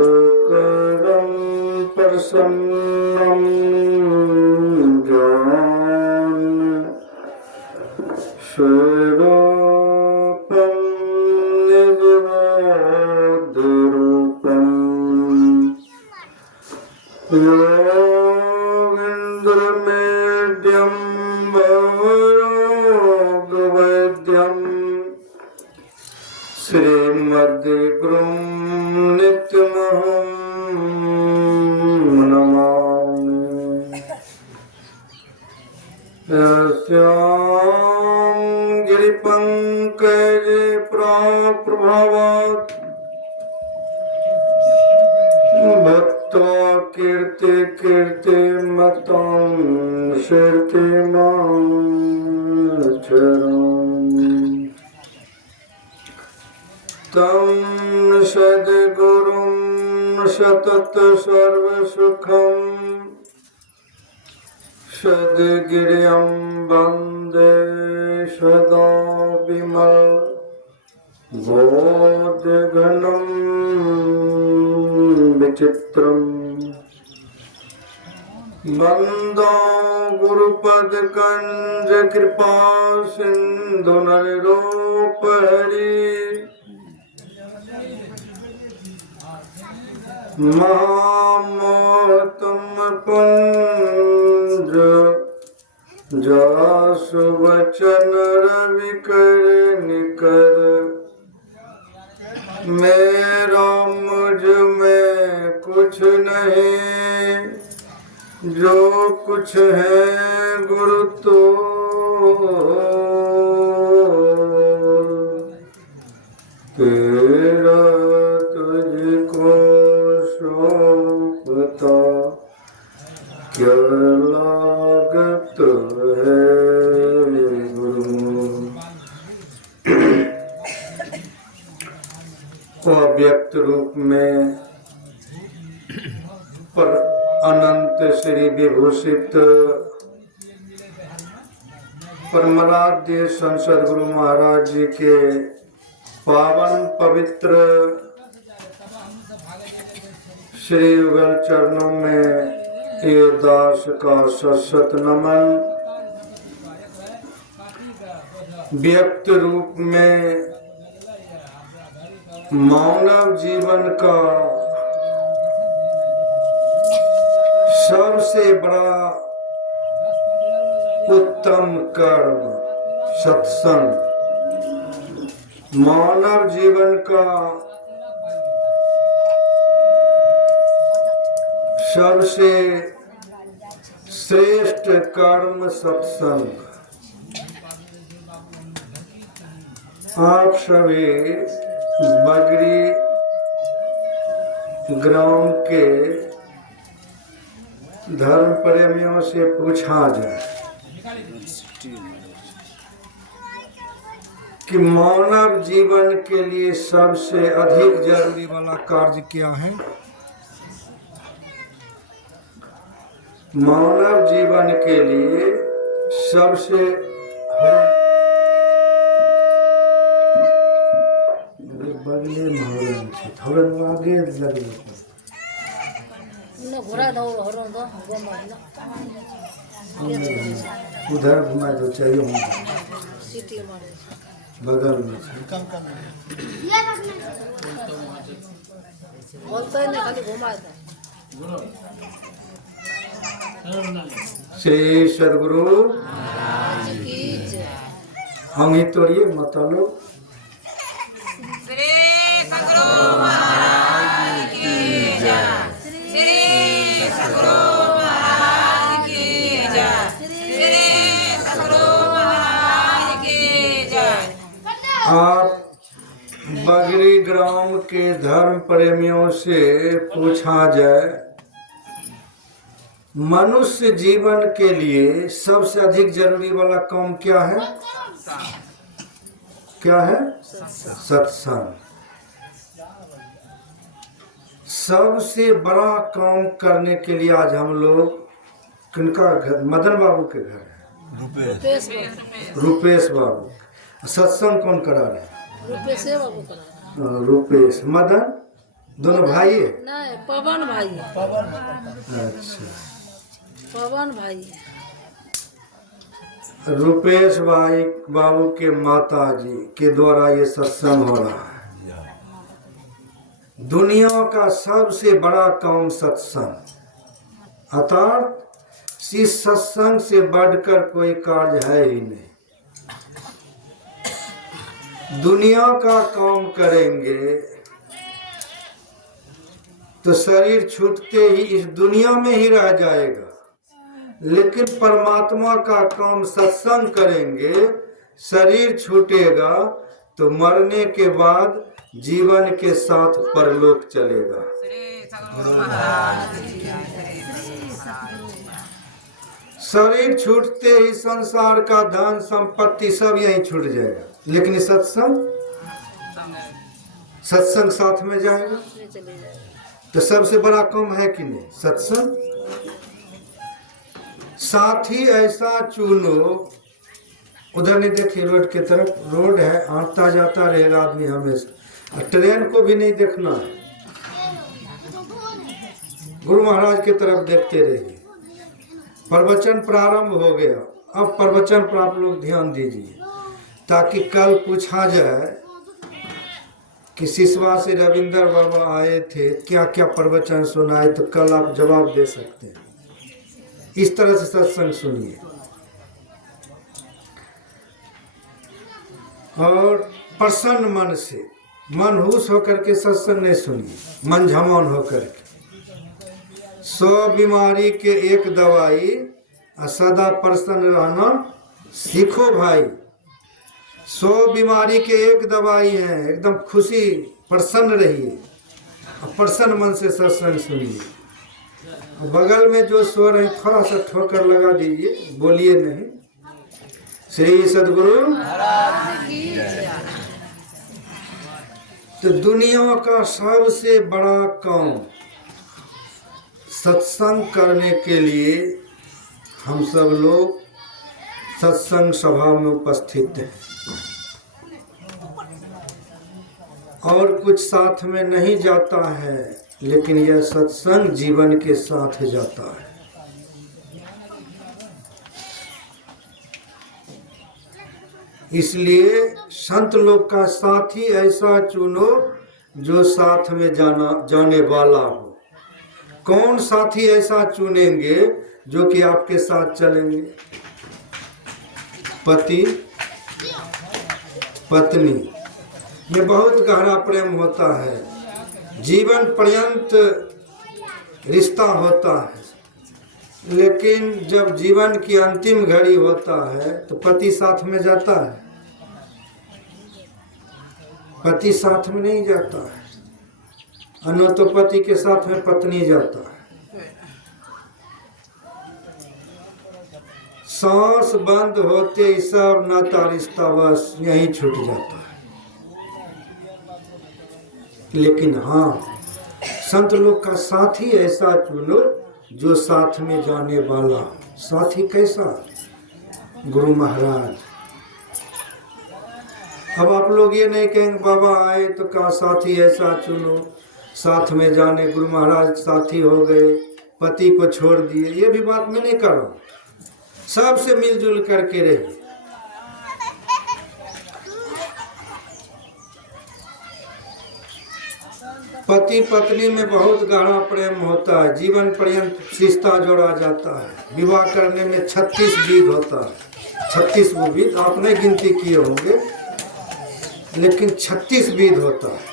नंदकरं प्रसन्नं स्वरूपं निजबोधरूपं योगीन्द्रमेद्यं भवरोगवैद्यं श्रीमद्गुरुं नित्यमहं नमामि। यस्यां गिरिपङ्कजे प्राप्रभावात् भक्त्वा कीर्ति कीर्तिमतां शीर्तिमां चरामि। तं सद्गुरुं सतत सर्वसुखं सद्गिर्यं वन्दे सदा विमल बोधघनं विचित्रम्। वन्दो गुरुपदकञ्ज कृपा सिन्धु नररूपहरि महामोहतम पुंज जासु वचन रविकर निकर। मेरा मुझ में कुछ नहीं, जो कुछ है गुरु तो तेरा तुझको सो पता क्या लागत है गुरु। अव्यक्त रूप में पर अनंत श्री विभूषित परमराध्य संसद गुरु महाराज जी के पावन पवित्र श्री युगल चरणों में ये दास का सशत नमन। व्यक्त रूप में मानव जीवन का सबसे बड़ा उत्तम कर्म सत्संग, मानव जीवन का सबसे श्रेष्ठ कर्म सत्संग। आप सभी बगरी ग्राम के धर्म प्रेमियों से पूछा जाए कि मानव जीवन के लिए सबसे अधिक जरूरी वाला कार्य क्या है? मानव जीवन के लिए सबसे बगले महरम से थोड़ा आगे लगे उधर घुमा तो चाहिए बगल में श्री सदगुरु हम ही तोड़िए मतलब आप बगरी ग्राम के धर्म प्रेमियों से पूछा जाए मनुष्य जीवन के लिए सबसे अधिक जरूरी वाला काम क्या है? क्या है? सत्संग। सबसे बड़ा काम करने के लिए आज हम लोग किनका घर? मदन बाबू के घर है, रुपेश बाबू। सत्संग कौन करा रहे हैं? रुपेश बाबू करा। रुपेश मदन दोनों भाई है? नहीं, पवन भाई है। अच्छा, पवन भाई है। रुपेश भाई बाबू के माता जी के द्वारा ये सत्संग हो रहा है। दुनिया का सबसे बड़ा काम सत्संग, अर्थात इस सत्संग से बढ़कर कोई कार्य है ही नहीं। दुनिया का काम करेंगे तो शरीर छूटते ही इस दुनिया में ही रह जाएगा, लेकिन परमात्मा का काम सत्संग करेंगे, शरीर छूटेगा तो मरने के बाद जीवन के साथ परलोक चलेगा। शरीर छूटते ही संसार का धन संपत्ति सब यहीं छूट जाएगा, लेकिन सत्संग साथ में जाएगा। तो सबसे बड़ा काम है कि नहीं सत्संग? साथी ऐसा चुनो, उधर नहीं देखिए रोड की तरफ, रोड है आता जाता रहेगा आदमी हमेशा, ट्रेन को भी नहीं देखना है, गुरु महाराज की तरफ देखते रहिए। प्रवचन प्रारंभ हो गया, अब प्रवचन पर आप लोग ध्यान दीजिए, ताकि कल पूछा जाए कि सिसवा से रविंदर बाबा आए थे, क्या क्या प्रवचन सुनाए, तो कल आप जवाब दे सकते हैं। इस तरह से सत्संग सुनिए और प्रसन्न मन से, मनहूस होकर के सत्संग नहीं सुनिए, मन झमौन होकर के। 100 बीमारी के एक दवाई, सदा प्रसन्न रहना सीखो भाई। 100 बीमारी के एक दवाई है, एकदम खुशी प्रसन्न रहिए, प्रसन्न मन से सत्संग सुनिए। बगल में जो सो रहे थोड़ा सा ठोकर लगा दीजिए, बोलिए नहीं। श्री सद्गुरु। तो दुनिया का सबसे बड़ा काम सत्संग करने के लिए हम सब लोग सत्संग सभा में उपस्थित हैं, और कुछ साथ में नहीं जाता है, लेकिन यह सत्संग जीवन के साथ जाता है। इसलिए संत लोग का साथी ऐसा चुनो जो साथ में जाने वाला हो। कौन साथी ऐसा चुनेंगे जो कि आपके साथ चलेंगे? पति पत्नी में बहुत गहरा प्रेम होता है, जीवन पर्यंत रिश्ता होता है, लेकिन जब जीवन की अंतिम घड़ी होता है तो पति साथ में जाता है? पति साथ में नहीं जाता है, न तो पति के साथ में पत्नी जाता है। सांस बंद होते ही सब नाता रिश्ता बस यहीं छूट जाता है। लेकिन हाँ, संत लोग का साथी ऐसा चुनो जो साथ में जाने वाला। साथी कैसा? गुरु महाराज। अब आप लोग ये नहीं कहेंगे बाबा आए तो कहा साथी ऐसा चुनो, साथ में जाने, गुरु महाराज साथी हो गए, पति को छोड़ दिए, ये भी बात मैं नहीं कर रहा हूँ। सबसे मिलजुल करके रहिए। पति पत्नी में बहुत गहरा प्रेम होता है, जीवन पर्यंत रिश्ता जोड़ा जाता है। विवाह करने में 36 बीज होता है, 36 बीज आप नहीं गिनती किए होंगे, लेकिन 36 बीज होता है।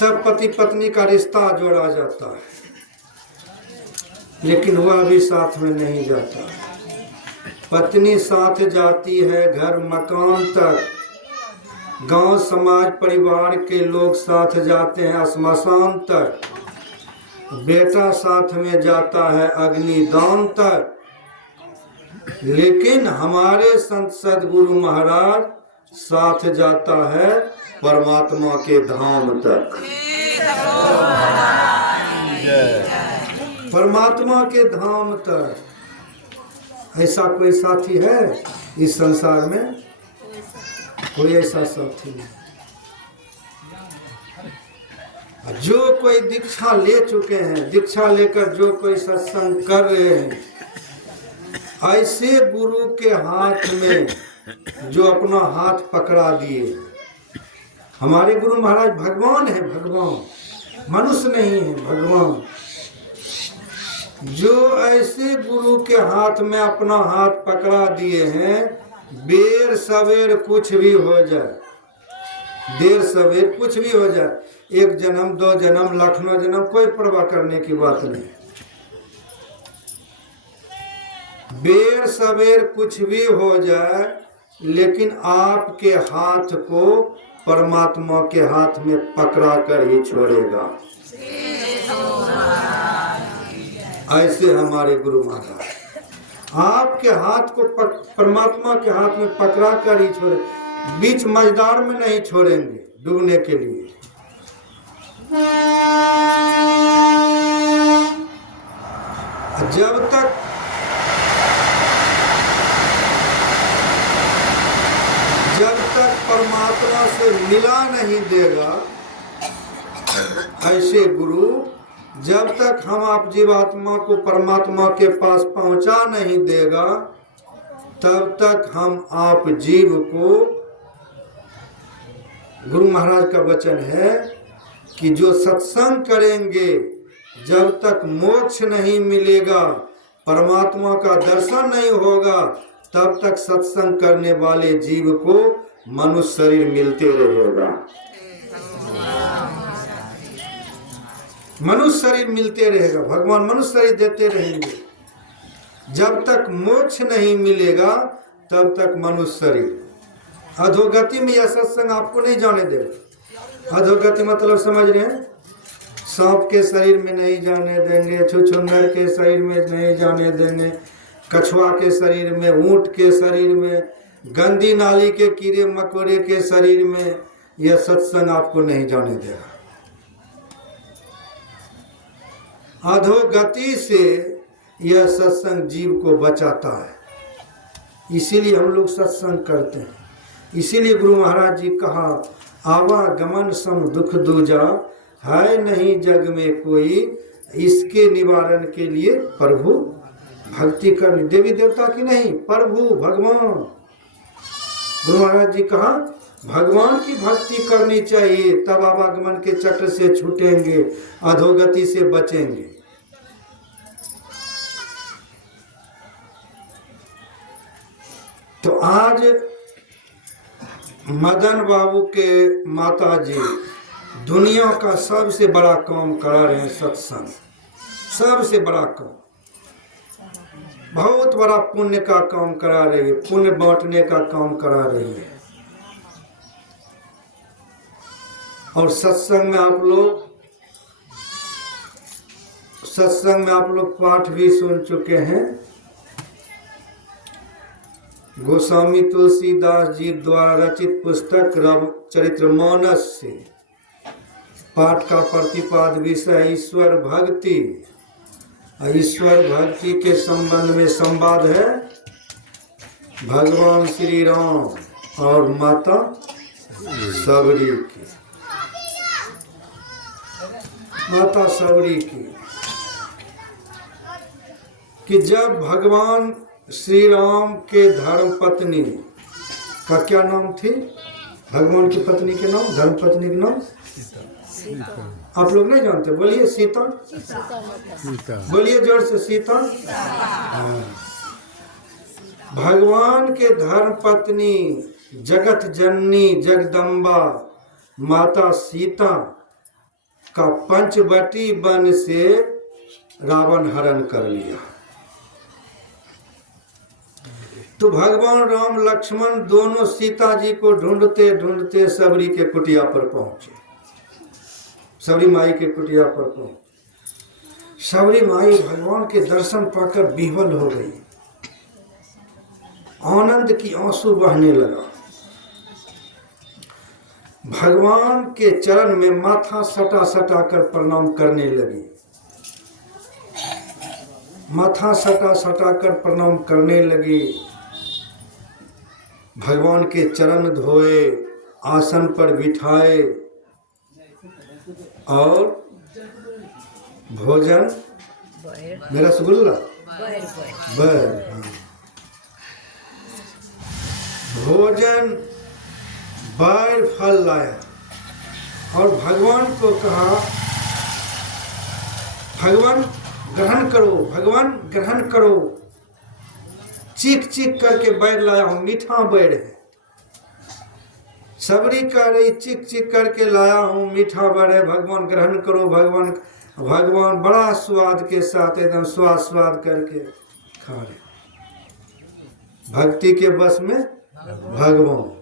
तब पति पत्नी का रिश्ता जोड़ा जाता है, लेकिन वह भी साथ में नहीं जाता। पत्नी साथ जाती है घर मकान तक, गांव समाज परिवार के लोग साथ जाते हैं श्मशान तक, बेटा साथ में जाता है अग्निदान तक, लेकिन हमारे संत सदगुरु महाराज साथ जाता है परमात्मा के धाम तक। परमात्मा के धाम तक। ऐसा कोई साथी है इस संसार में? कोई ऐसा साथी नहीं। जो कोई दीक्षा ले चुके हैं, दीक्षा लेकर जो कोई सत्संग कर रहे हैं, ऐसे गुरु के हाथ में जो अपना हाथ पकड़ा दिए। हमारे गुरु महाराज भगवान है, भगवान, मनुष्य नहीं है, भगवान। जो ऐसे गुरु के हाथ में अपना हाथ पकड़ा दिए हैं, देर सवेर कुछ भी हो जाए, देर सवेर कुछ भी हो जाए, 1 जन्म 2 जन्म लाखों जन्म, कोई परवाह करने की बात नहीं। देर सवेर कुछ भी हो जाए, लेकिन आपके हाथ को परमात्मा के हाथ में पकड़ा कर ही छोड़ेगा। ऐसे हमारे गुरु महाराज आपके हाथ को परमात्मा के हाथ में पकड़ा कर ही छोड़े, बीच मझदार में नहीं छोड़ेंगे डूबने के लिए। जब तक परमात्मा से मिला नहीं देगा ऐसे गुरु, जब तक हम आप जीवात्मा को परमात्मा के पास पहुंचा नहीं देगा, तब तक हम आप जीव को, गुरु महाराज का वचन है कि जो सत्संग करेंगे, जब तक मोक्ष नहीं मिलेगा, परमात्मा का दर्शन नहीं होगा, तब तक सत्संग करने वाले जीव को मनुष्य शरीर मिलते रहेगा। मनुष्य शरीर मिलते रहेगा, भगवान मनुष्य शरीर देते रहेंगे। जब तक मोक्ष नहीं मिलेगा तब तक मनुष्य शरीर। अधोगति में यह सत्संग आपको नहीं जाने देगा। अधोगति मतलब समझ रहे हैं? सांप के शरीर में नहीं जाने देंगे, छुछुंदर के शरीर में नहीं जाने देंगे, कछुआ के शरीर में, ऊंट के शरीर में, गंदी नाली के कीड़े मकोड़े के शरीर में यह सत्संग आपको नहीं जाने देगा। अधोगति से यह सत्संग जीव को बचाता है। इसीलिए हम लोग सत्संग करते हैं। इसीलिए गुरु महाराज जी कहा, आवागमन सम दुख दूजा, है नहीं जग में कोई, इसके निवारण के लिए प्रभु भक्ति करनी। देवी देवता की नहीं, प्रभु भगवान। गुरु महाराज जी कहा भगवान की भक्ति करनी चाहिए, तब आवागमन के चक्र से छूटेंगे, अधोगति से बचेंगे। तो आज मदन बाबू के माता जी दुनिया का सबसे बड़ा काम करा रहे हैं, सत्संग। सबसे बड़ा काम, बहुत बड़ा पुण्य का काम करा रही है, पुण्य बांटने का काम करा रही है। और सत्संग में आप लोग पाठ भी सुन चुके हैं। गोस्वामी तुलसीदास जी द्वारा रचित पुस्तक चरित्रमानस से पाठ का प्रतिपाद विषय ईश्वर भक्ति। ईश्वर भक्ति के संबंध में संवाद है भगवान श्री राम और माता सबरी की। माता सबरी की कि जब भगवान श्री राम के धर्म पत्नी का क्या नाम थी? भगवान की पत्नी के नाम, धर्म पत्नी के नाम आप लोग नहीं जानते? बोलिए सीता। बोलिए जोर से, सीता। भगवान के धर्म पत्नी जगत जननी जगदम्बा माता सीता का पंचवटी वन से रावण हरण कर लिया। तो भगवान राम लक्ष्मण दोनों सीता जी को ढूंढते ढूंढते सबरी के कुटिया पर पहुंचे। सबरी माई के कुटिया पर पहुंचे। सबरी माई भगवान के दर्शन पाकर विह्वल हो गई, आनंद की आंसू बहने लगा। भगवान के चरण में माथा सटा सटा कर प्रणाम करने लगी, माथा सटा सटा कर प्रणाम करने लगी। भगवान के चरण धोए, आसन पर बिठाए और भोजन में रसगुल्ला भोजन बैर फल लाया और भगवान को कहा, भगवान ग्रहण करो, भगवान ग्रहण करो। चीख चीख करके बैर लाया हूं, मीठा बैर है। सबरी कह रही चीख चीख करके लाया हूं, मीठा बैर है, भगवान ग्रहण करो। भगवान भगवान बड़ा स्वाद के साथ एकदम स्वाद स्वाद करके खा रहे। भक्ति के बस में भगवान।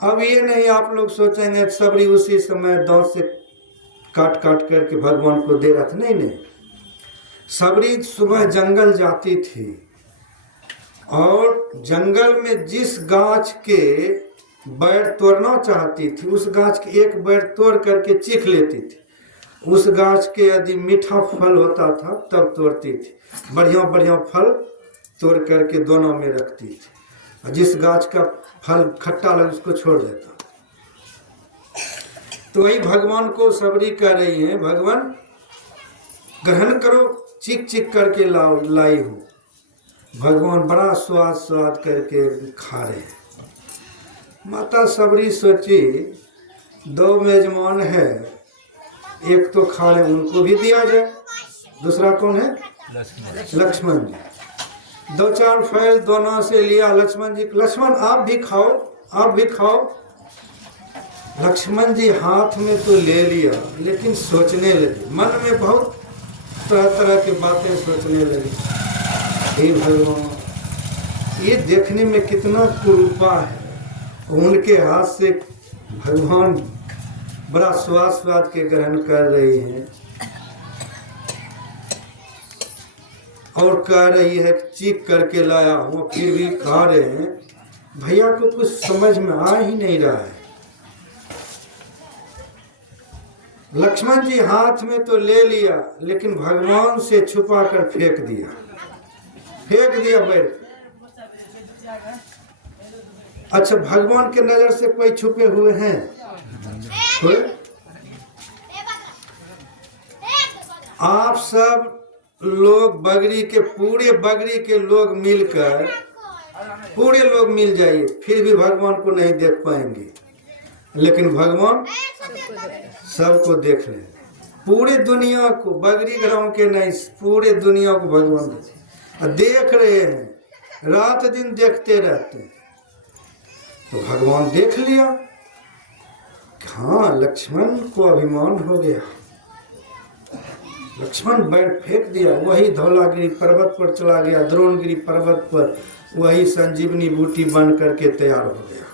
अब ये नहीं आप लोग सोचेंगे सबरी उसी समय दांत से काट काट करके भगवान को दे रहा था। नहीं नहीं, सबरी सुबह जंगल जाती थी और जंगल में जिस गाछ के बैर तोड़ना चाहती थी उस गाछ के एक बैर तोड़ करके चीख लेती थी। उस गाछ के यदि मीठा फल होता था तब तोड़ती थी, बढ़िया बढ़िया फल तोड़ करके दोनों में रखती थी। जिस गाछ का फल खट्टा लगे उसको छोड़ देता। तो वही भगवान को सबरी कह रही है, भगवान ग्रहण करो, चीख चीख करके लाई हूं। भगवान बड़ा स्वाद स्वाद करके खा रहे हैं। माता सबरी सोची दो मेजमान है, एक तो खा रहे उनको भी दिया जाए, दूसरा कौन है? लक्ष्मण जी। दो चार फल दोनों से लिया लक्ष्मण जी, लक्ष्मण आप भी खाओ, आप भी खाओ। लक्ष्मण जी हाथ में तो ले लिया लेकिन सोचने लगे, मन में बहुत तरह तरह की बातें सोचने लगे। हे भगवान, ये देखने में कितना कुरूपा है, उनके हाथ से भगवान बड़ा स्वाद स्वाद के ग्रहण कर रही हैं और कह रही है चीख करके लाया हूँ, फिर भी खा रहे हैं। भैया को कुछ समझ में आ ही नहीं रहा है। लक्ष्मण जी हाथ में तो ले लिया लेकिन भगवान से छुपा कर फेंक दिया, फेंक दिया बैठ। अच्छा, भगवान के नजर से कोई छुपे हुए हैं? आप सब लोग बगरी के, पूरे बगरी के लोग मिलकर, पूरे लोग मिल जाइए फिर भी भगवान को नहीं देख पाएंगे, लेकिन भगवान सबको देख रहे हैं। पूरे दुनिया को, बगरी ग्राम के नहीं, पूरे दुनिया को भगवान देख रहे हैं, रात दिन देखते रहते हैं। तो भगवान देख लिया, हाँ लक्ष्मण को अभिमान हो गया। लक्ष्मण बैठ फेंक दिया, वही धौलागिरी पर्वत पर चला गया, द्रोणगिरी पर्वत पर वही संजीवनी बूटी बन करके तैयार हो गया,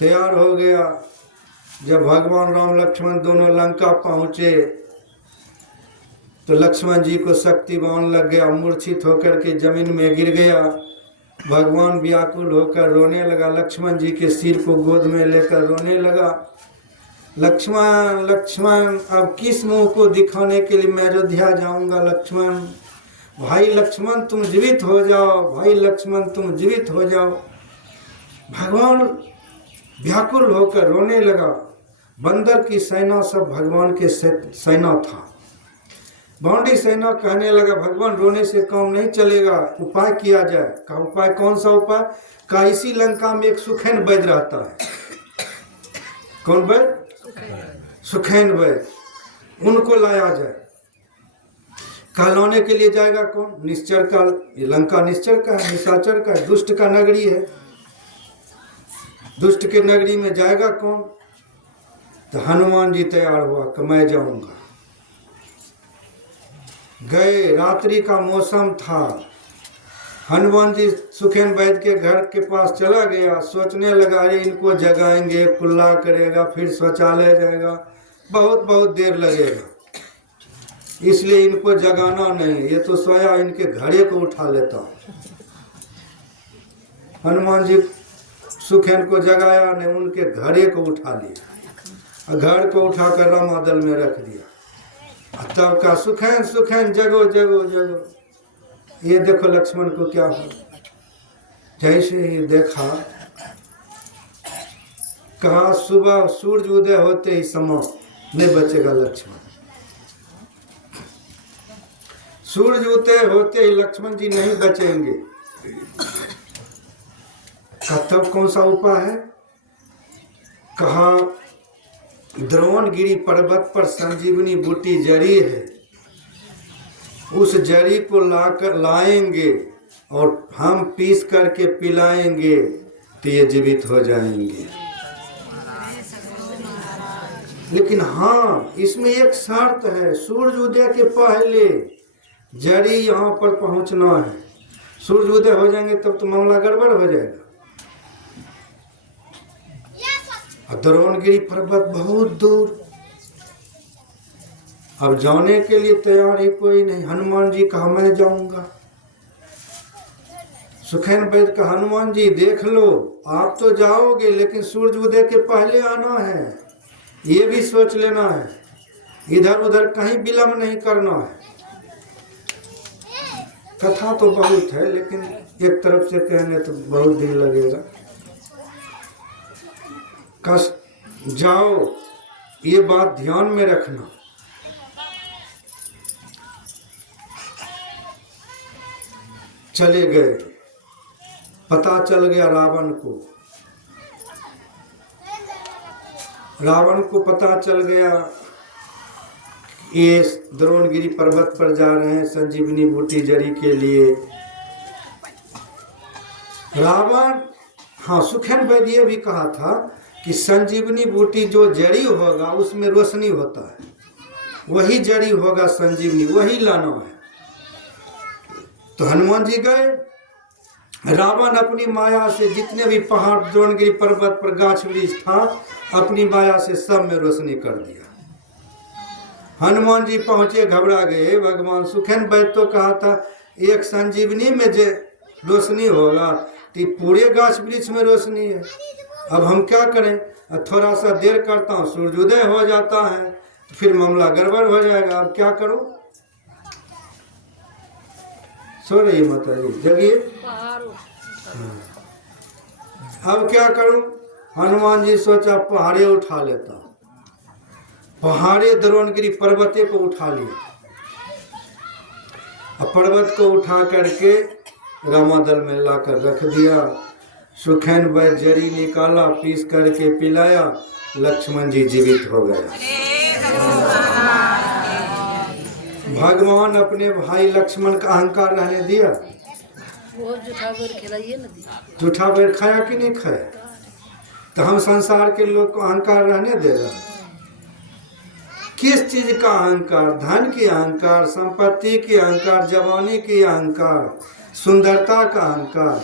तैयार हो गया। जब भगवान राम लक्ष्मण दोनों लंका पहुंचे तो लक्ष्मण जी को शक्तिवान लग गया, मूर्छित होकर के जमीन में गिर गया। भगवान व्याकुल होकर रोने लगा, लक्ष्मण जी के सिर को गोद में लेकर रोने लगा। लक्ष्मण लक्ष्मण, अब किस मुंह को दिखाने के लिए मैं अयोध्या जाऊंगा? लक्ष्मण भाई, लक्ष्मण तुम जीवित हो जाओ, भाई लक्ष्मण तुम जीवित हो जाओ। भगवान व्याकुल होकर रोने लगा। बंदर की सेना सब भगवान के सेना था। बाउंडी सेना कहने लगा भगवान रोने से काम नहीं चलेगा, उपाय किया जाए। का उपाय? कौन सा उपाय? का इसी लंका में एक सुखैन वैद्य रहता है। कौन वैद्य? सुखैन वैद्य, उनको लाया जाए। कहलाने के लिए जाएगा कौन? निश्चर का। ये लंका निश्चर का है, निशाचर का है, दुष्ट का नगरी है। दुष्ट के नगरी में जाएगा कौन? तो हनुमान जी तैयार हुआ कि मैं जाऊंगा। गए, रात्रि का मौसम था। हनुमान जी सुखेन वैद्य के घर के पास चला गया, सोचने लगा अरे इनको जगाएंगे, कुल्ला करेगा, फिर शौचालय जाएगा, बहुत बहुत देर लगेगा, इसलिए इनको जगाना नहीं, ये तो सोया, इनके घड़े को उठा लेता हूँ। हनुमान जी सुखेन को जगाया नहीं, उनके घड़े को उठा लिया, घर को उठाकर रामादल में रख दिया। तब का सुखेन सुखेन जगो जगो जगो। ये देखो लक्ष्मण को क्या हो, जैसे ही देखा, कहा सुबह सूरज उदय होते ही समय नहीं बचेगा लक्ष्मण। सूरज उदय होते ही लक्ष्मण जी नहीं बचेंगे। तब कौन सा उपाय है? कहा द्रोणगिरी पर्वत पर संजीवनी बूटी जड़ी है, उस जड़ी को लाएंगे और हम पीस करके पिलाएंगे तो ये जीवित हो जाएंगे। लेकिन हाँ, इसमें एक शर्त है, सूरज उदय के पहले जड़ी यहाँ पर पहुंचना है। सूरज उदय हो जाएंगे तब तो मामला गड़बड़ हो जाएगा। द्रोणगिरी पर्वत बहुत दूर, अब जाने के लिए तैयार ही कोई नहीं। हनुमान जी कहा मैं जाऊंगा। सुखेन वैद्य का हनुमान जी देख लो, आप तो जाओगे लेकिन सूरज उदय के पहले आना है, ये भी सोच लेना है, इधर उधर कहीं विलम्ब नहीं करना है। कथा तो बहुत है लेकिन एक तरफ से कहने तो बहुत दिन लगेगा। कष्ट जाओ, ये बात ध्यान में रखना। चले गए, पता चल गया रावण को पता चल गया ये द्रोणगिरी पर्वत पर जा रहे हैं संजीवनी बूटी जड़ी के लिए। रावण, हाँ, सुखेन वैद्य ये भी कहा था कि संजीवनी बूटी जो जड़ी होगा उसमें रोशनी होता है, वही जड़ी होगा संजीवनी, वही लाना है। तो हनुमान जी गए। रावण अपनी माया से जितने भी पहाड़ द्रोणगिरी पर्वत पर गाछ वृक्ष था, अपनी माया से सब में रोशनी कर दिया। हनुमान जी पहुंचे, घबरा गए। भगवान सुखेन वैद्य तो कहा था एक संजीवनी में जो रोशनी होगा तो पूरे गाछ वृक्ष में रोशनी है। अब हम क्या करें? थोड़ा सा देर करता हूँ, सूर्योदय हो जाता है तो फिर मामला गड़बड़ हो जाएगा। अब क्या करूं? सो रही माता जी, जगिए। अब क्या करूं? हनुमान जी सोचा पहाड़े उठा लेता हूं। पहाड़े द्रोणगिरी पर्वते को उठा लिया, अब पर्वत को उठा करके रामादल में लाकर रख दिया। सुखेन वैद्य जड़ी निकाला, पीस करके पिलाया, लक्ष्मण जी जीवित हो गया। भगवान अपने भाई लक्ष्मण का अहंकार रहने दिया? वो जूठा बैर खिलाइए ना दी। जूठा बैर खाया कि नहीं खाया? तो हम संसार के लोग को अहंकार रहने देगा? किस चीज का अहंकार? धन की अहंकार, संपत्ति की अहंकार, जवानी की अहंकार, सुंदरता का अहंकार?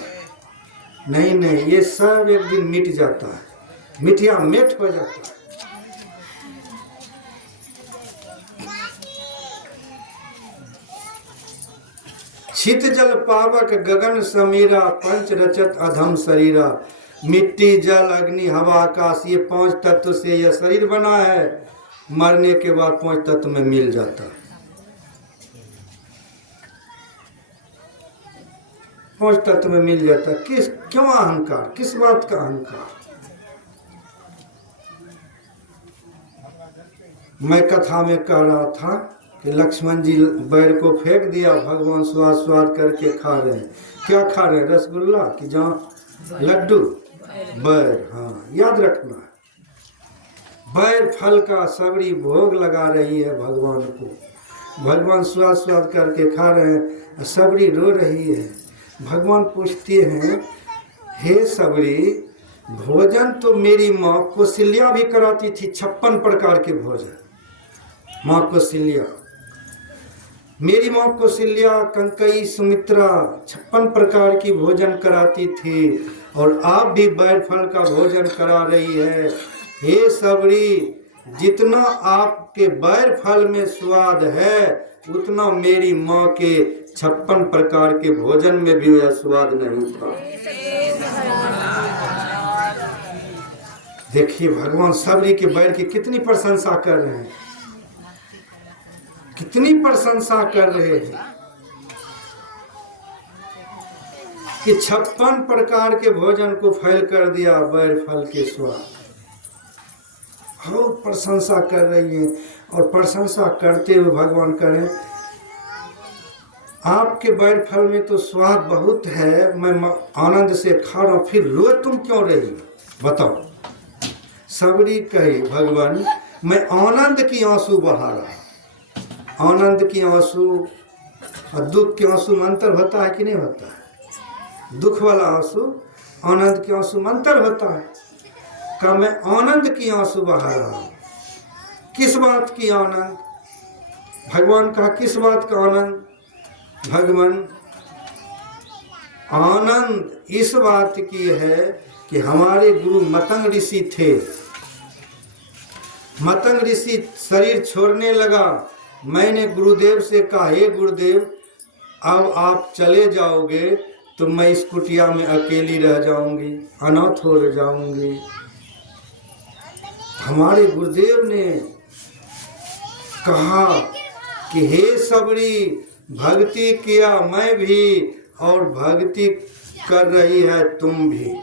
नहीं नहीं, ये सब एक दिन मिट जाता है, मिठिया मिठ हो जाता है। छित जल पावक गगन समीरा, पंच रचत अधम शरीरा। मिट्टी, जल, अग्नि, हवा, आकाश, ये 5 तत्व से यह शरीर बना है। मरने के बाद 5 तत्व में मिल जाता है। 5 तत्व में मिल जाता है। क्यों अहंकार? किस बात का अहंकार? मैं कथा में कह रहा था कि लक्ष्मण जी बैर को फेंक दिया, भगवान स्वाद स्वाद करके खा रहे हैं। क्या खा रहे हैं? रसगुल्ला कि जहाँ लड्डू? बैर, हाँ, याद रखना है। बैर फल का सबरी भोग लगा रही है भगवान को। भगवान स्वाद स्वाद करके खा रहे हैं, सबरी रो रही है। भगवान पूछते हैं, हे सबरी, भोजन तो मेरी माँ कौशल्या भी कराती थी, 56 प्रकार के भोजन। माँ कौशल्या मेरी माँ कौशल्या, कंकई, सुमित्रा 56 प्रकार की भोजन कराती थी और आप भी बैर फल का भोजन करा रही है। हे सबरी, जितना आपके बैर फल में स्वाद है उतना मेरी माँ के 56 प्रकार के भोजन में भी वह स्वाद नहीं था। देखिए भगवान सबरी के बैर की कितनी प्रशंसा कर रहे हैं, कितनी प्रशंसा कर रहे हैं कि 56 प्रकार के भोजन को फैल कर दिया बैर फल के स्वाद। बहुत प्रशंसा कर रही है और प्रशंसा करते हुए भगवान करें आपके बैर फल में तो स्वाद बहुत है, मैं आनंद से खा रहा हूं, फिर रो तुम क्यों रही बताओ। सबरी कहे भगवान मैं आनंद की आंसू बहा रहा। आनंद की आंसू और दुख के आंसू में अंतर होता है कि नहीं होता है? दुख वाला आंसू आनंद के आंसू में अंतर होता है। का मैं आनंद की आंसू बहा रहा हूं। किस बात की आनंद? भगवान कहा किस बात का आनंद? भगवान आनंद इस बात की है कि हमारे गुरु मतंग ऋषि थे। मतंग ऋषि शरीर छोड़ने लगा। मैंने गुरुदेव से कहा हे गुरुदेव अब आप चले जाओगे तो मैं इस कुटिया में अकेली रह जाऊंगी, अनाथ हो जाऊंगी। हमारे गुरुदेव ने कहा कि हे सबरी, भक्ति किया मैं भी और भक्ति कर रही है तुम भी।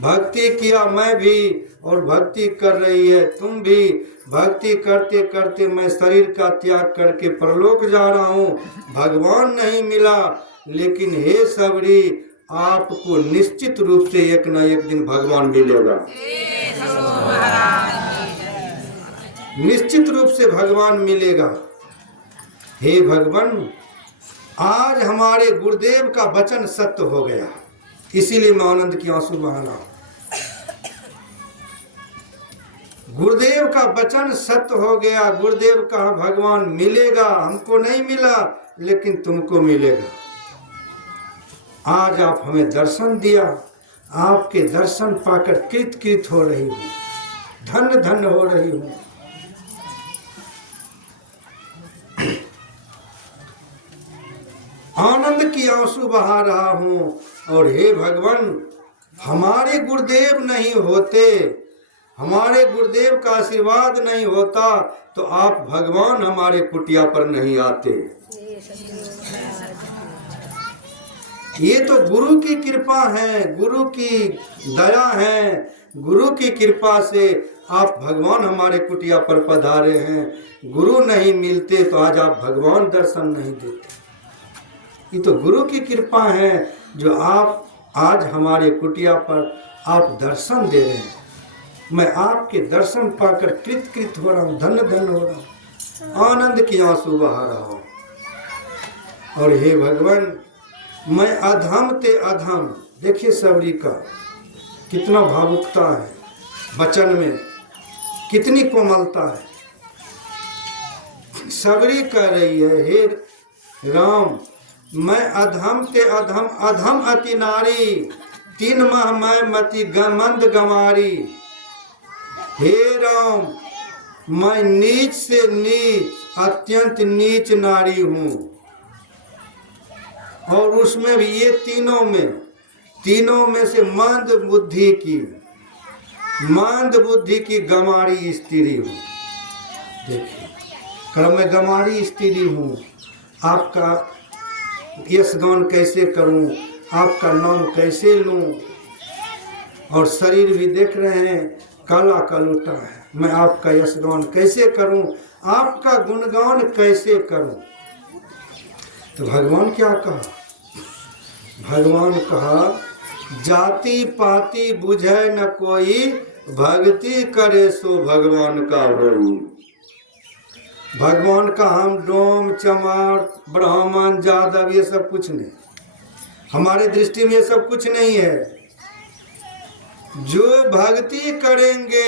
भक्ति किया मैं भी और भक्ति कर रही है तुम भी। भक्ति करते करते मैं शरीर का त्याग करके परलोक जा रहा हूँ। भगवान नहीं मिला, लेकिन हे सबरी आपको निश्चित रूप से एक न एक दिन भगवान मिलेगा। निश्चित रूप से भगवान मिलेगा। हे भगवान, आज हमारे गुरुदेव का वचन सत्य हो गया, इसीलिए मैं आनंद की आंसू बहा रहा हूं। गुरुदेव का वचन सत्य हो गया। गुरुदेव कहा भगवान मिलेगा, हमको नहीं मिला लेकिन तुमको मिलेगा। आज आप हमें दर्शन दिया, आपके दर्शन पाकर कृत कृत हो रही हूँ, धन्य धन्य हो रही हूँ। आनंद की आंसू बहा रहा हूँ। और हे भगवान, हमारे गुरुदेव नहीं होते, हमारे गुरुदेव का आशीर्वाद नहीं होता तो आप भगवान हमारे कुटिया पर नहीं आते। ये तो गुरु की कृपा है, गुरु की दया है। गुरु की कृपा से आप भगवान हमारे कुटिया पर पधारे हैं। गुरु नहीं मिलते तो आज आप भगवान दर्शन नहीं देते। ये तो गुरु की कृपा है जो आप आज हमारे कुटिया पर आप दर्शन दे रहे हैं। मैं आपके दर्शन पाकर कृत कृत हो रहा हूँ, धन्य धन्य हो रहा हूँ, आनंद की आंसू बहा रहा हूँ। और हे भगवान, मैं अधम ते अधम, देखिए सबरी का कितना भावुकता है, वचन में कितनी कोमलता है। सबरी कह रही है हे राम, मैं अधम ते अधम, अधम अति नारी, 3 माह मैं मति मंद गंवारी। हे राम, मैं नीच से नीच, अत्यंत नीच नारी हूँ। और उसमें भी ये तीनों में से मंद बुद्धि की गंवारी स्त्री हूँ। देखिए, क्रम में गंवारी स्त्री हूँ। आपका यश गान कैसे करूं, आपका नाम कैसे लूं। और शरीर भी देख रहे हैं काला कलूटा है, मैं आपका यश गान कैसे करूं, आपका गुणगान कैसे करूं। तो भगवान क्या कहा? भगवान कहा जाति पाति बुझे न कोई, भक्ति करे सो भगवान का होई। भगवान का हम डोम चमार ब्राह्मण जादव ये सब कुछ नहीं, हमारे दृष्टि में ये सब कुछ नहीं है। जो भक्ति करेंगे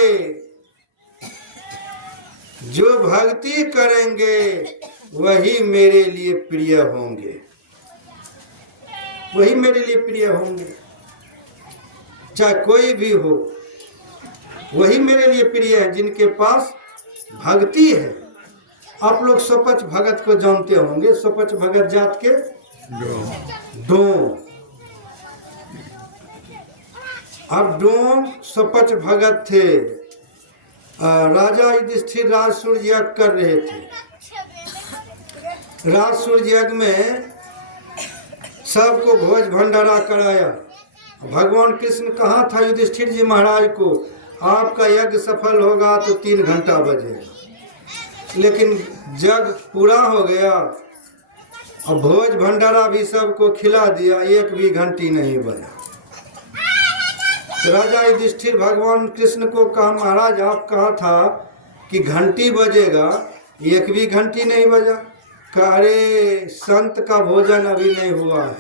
वही मेरे लिए प्रिय होंगे, वही मेरे लिए प्रिय होंगे। चाहे कोई भी हो, वही मेरे लिए प्रिय है जिनके पास भक्ति है। आप लोग स्वपच भगत को जानते होंगे, स्वपच भगत जात के डोम। अब डोम स्वपच भगत थे। राजा युधिष्ठिर राज सूर्य यज्ञ कर रहे थे। राज सूर्य यज्ञ में सबको भोज भंडारा कराया। भगवान कृष्ण कहा था युधिष्ठिर जी महाराज को, आपका यज्ञ सफल होगा तो 3 घंटा बजेगा। लेकिन जग पूरा हो गया और भोज भंडारा भी सबको खिला दिया, 1 भी घंटी नहीं बजा। तो राजा युधिष्ठिर भगवान कृष्ण को कहा, महाराज आप कहा था कि घंटी बजेगा, 1 भी घंटी नहीं बजा। कहा अरे संत का भोजन अभी नहीं हुआ है।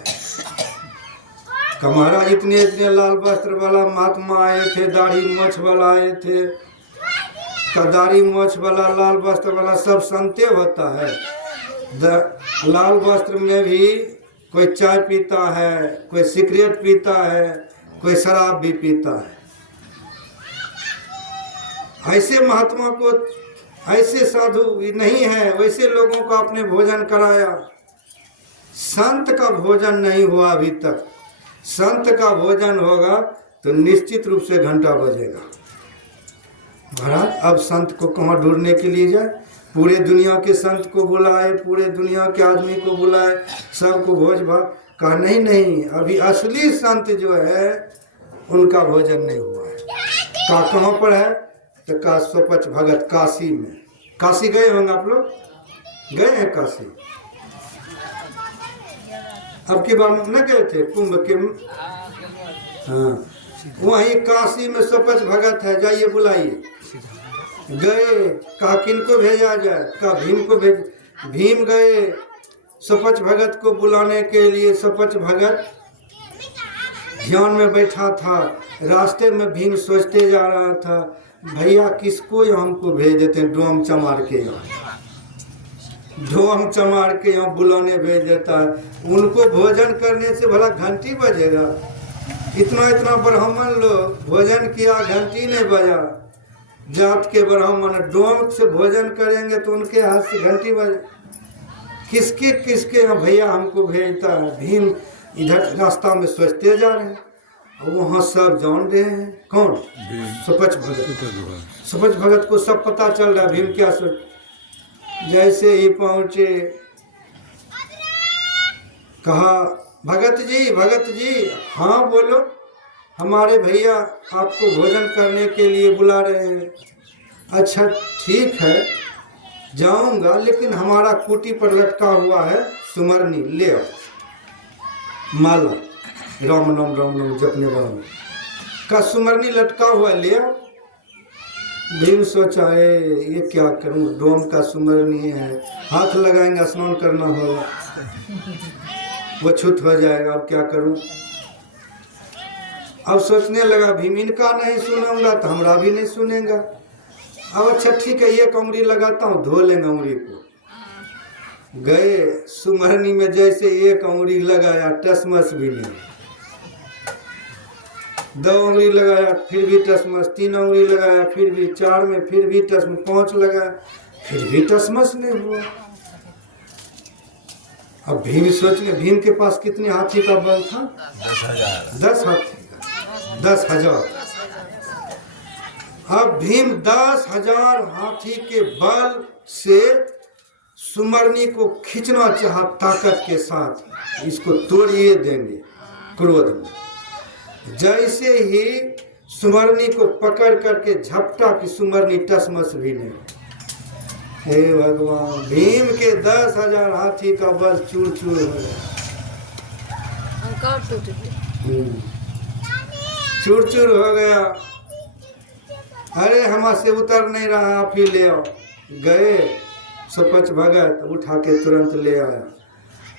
कहा महाराज इतने इतने लाल वस्त्र वाला महात्मा आए थे, दाढ़ी मोछ वाला आए थे। का दाढ़ी मोछ वाला लाल वस्त्र वाला सब संते होता है। लाल वस्त्र में भी कोई चाय पीता है, कोई सिगरेट पीता है, कोई शराब भी पीता है। ऐसे महात्मा को, ऐसे साधु नहीं है, वैसे लोगों को आपने भोजन कराया। संत का भोजन नहीं हुआ अभी तक। संत का भोजन होगा तो निश्चित रूप से घंटा बजेगा। महाराज अब संत को कहाँ ढूंढने के लिए जाए? पूरे दुनिया के संत को बुलाए, पूरे दुनिया के आदमी को बुलाए, सबको भोज भात। कहा नहीं नहीं, अभी असली संत जो है उनका भोजन नहीं हुआ है। कहा कहाँ पर है? तो कहा स्वपच भगत काशी में। काशी गए होंगे आप लोग, गए हैं काशी? अब की बार न गए थे कुंभ के? हाँ, वहीं काशी में स्वपच भगत है, जाइए बुलाइए। गए, कहा किनको भेजा जाए? कहा भीम को भेज। भीम गए स्वपच भगत को बुलाने के लिए। स्वपच भगत ध्यान में बैठा था। रास्ते में भीम सोचते जा रहा था, भैया किसको हमको भेज देते हैं डोम चमार के यहाँ, डोम चमार के यहाँ बुलाने भेज देता है। उनको भोजन करने से भला घंटी बजेगा? इतना इतना ब्राह्मण लोग भोजन किया, घंटी नहीं बजा। जात के ब्राह्मण डोम से भोजन करेंगे तो उनके हाथ से घंटी बजे। किसके किसके यहाँ भैया हमको भेजता है? भीम इधर रास्ता में सोचते जा रहे हैं और वहाँ सब जान रहे हैं। कौन? स्वपच भगत। स्वपच भगत को सब पता चल रहा है भीम क्या सोच। जैसे ही पहुँचे, कहा भगत जी। हाँ बोलो, हमारे भैया आपको भोजन करने के लिए बुला रहे हैं। अच्छा ठीक है, जाऊंगा, लेकिन हमारा कुटी पर लटका हुआ है सुमरनी, ले आओ। माला राम नाम जपने वाला का सुमरनी लटका हुआ, ले आओ। भीम सोचा ये क्या करूं, डोम का सुमरनी है, हाथ लगाएंगे स्नान करना होगा, वो छूट हो जाएगा, अब क्या करूं। अब सोचने लगा भीम इनका नहीं सुनूंगा तो हमरा भी नहीं सुनेगा। अब अच्छा ठीक है, 1 उंगली लगाता हूँ, धो लेंगे उंगली को। गए सुमरनी में, जैसे 1 उंगली लगाया टसमस भी नहीं। 2 उंगली लगाया फिर भी टसमस, 3 उंगली लगाया फिर भी, 4 में फिर भी टसमस, 5 लगाया फिर भी टसमस नहीं हुआ। अब भीम सोचने, भीम के पास कितने हाथी का बल था? 10 हाथी का, 10,000। अब भीम 10,000 हाथी के बल से सुमरनी को खींचना चाहा ताकत के साथ, इसको तोड़िए देंगे क्रोध में। जैसे ही सुमरनी को पकड़ करके झपटा कि सुमरनी टसमस भी नहीं। हे भगवान, भीम के 10,000 हाथी का बल चूर चूर हो गया, चूर चूर हो गया। अरे हमसे उतर नहीं रहा, आप ही ले आओ। गए स्वपच भगत, उठा के तुरंत ले आया।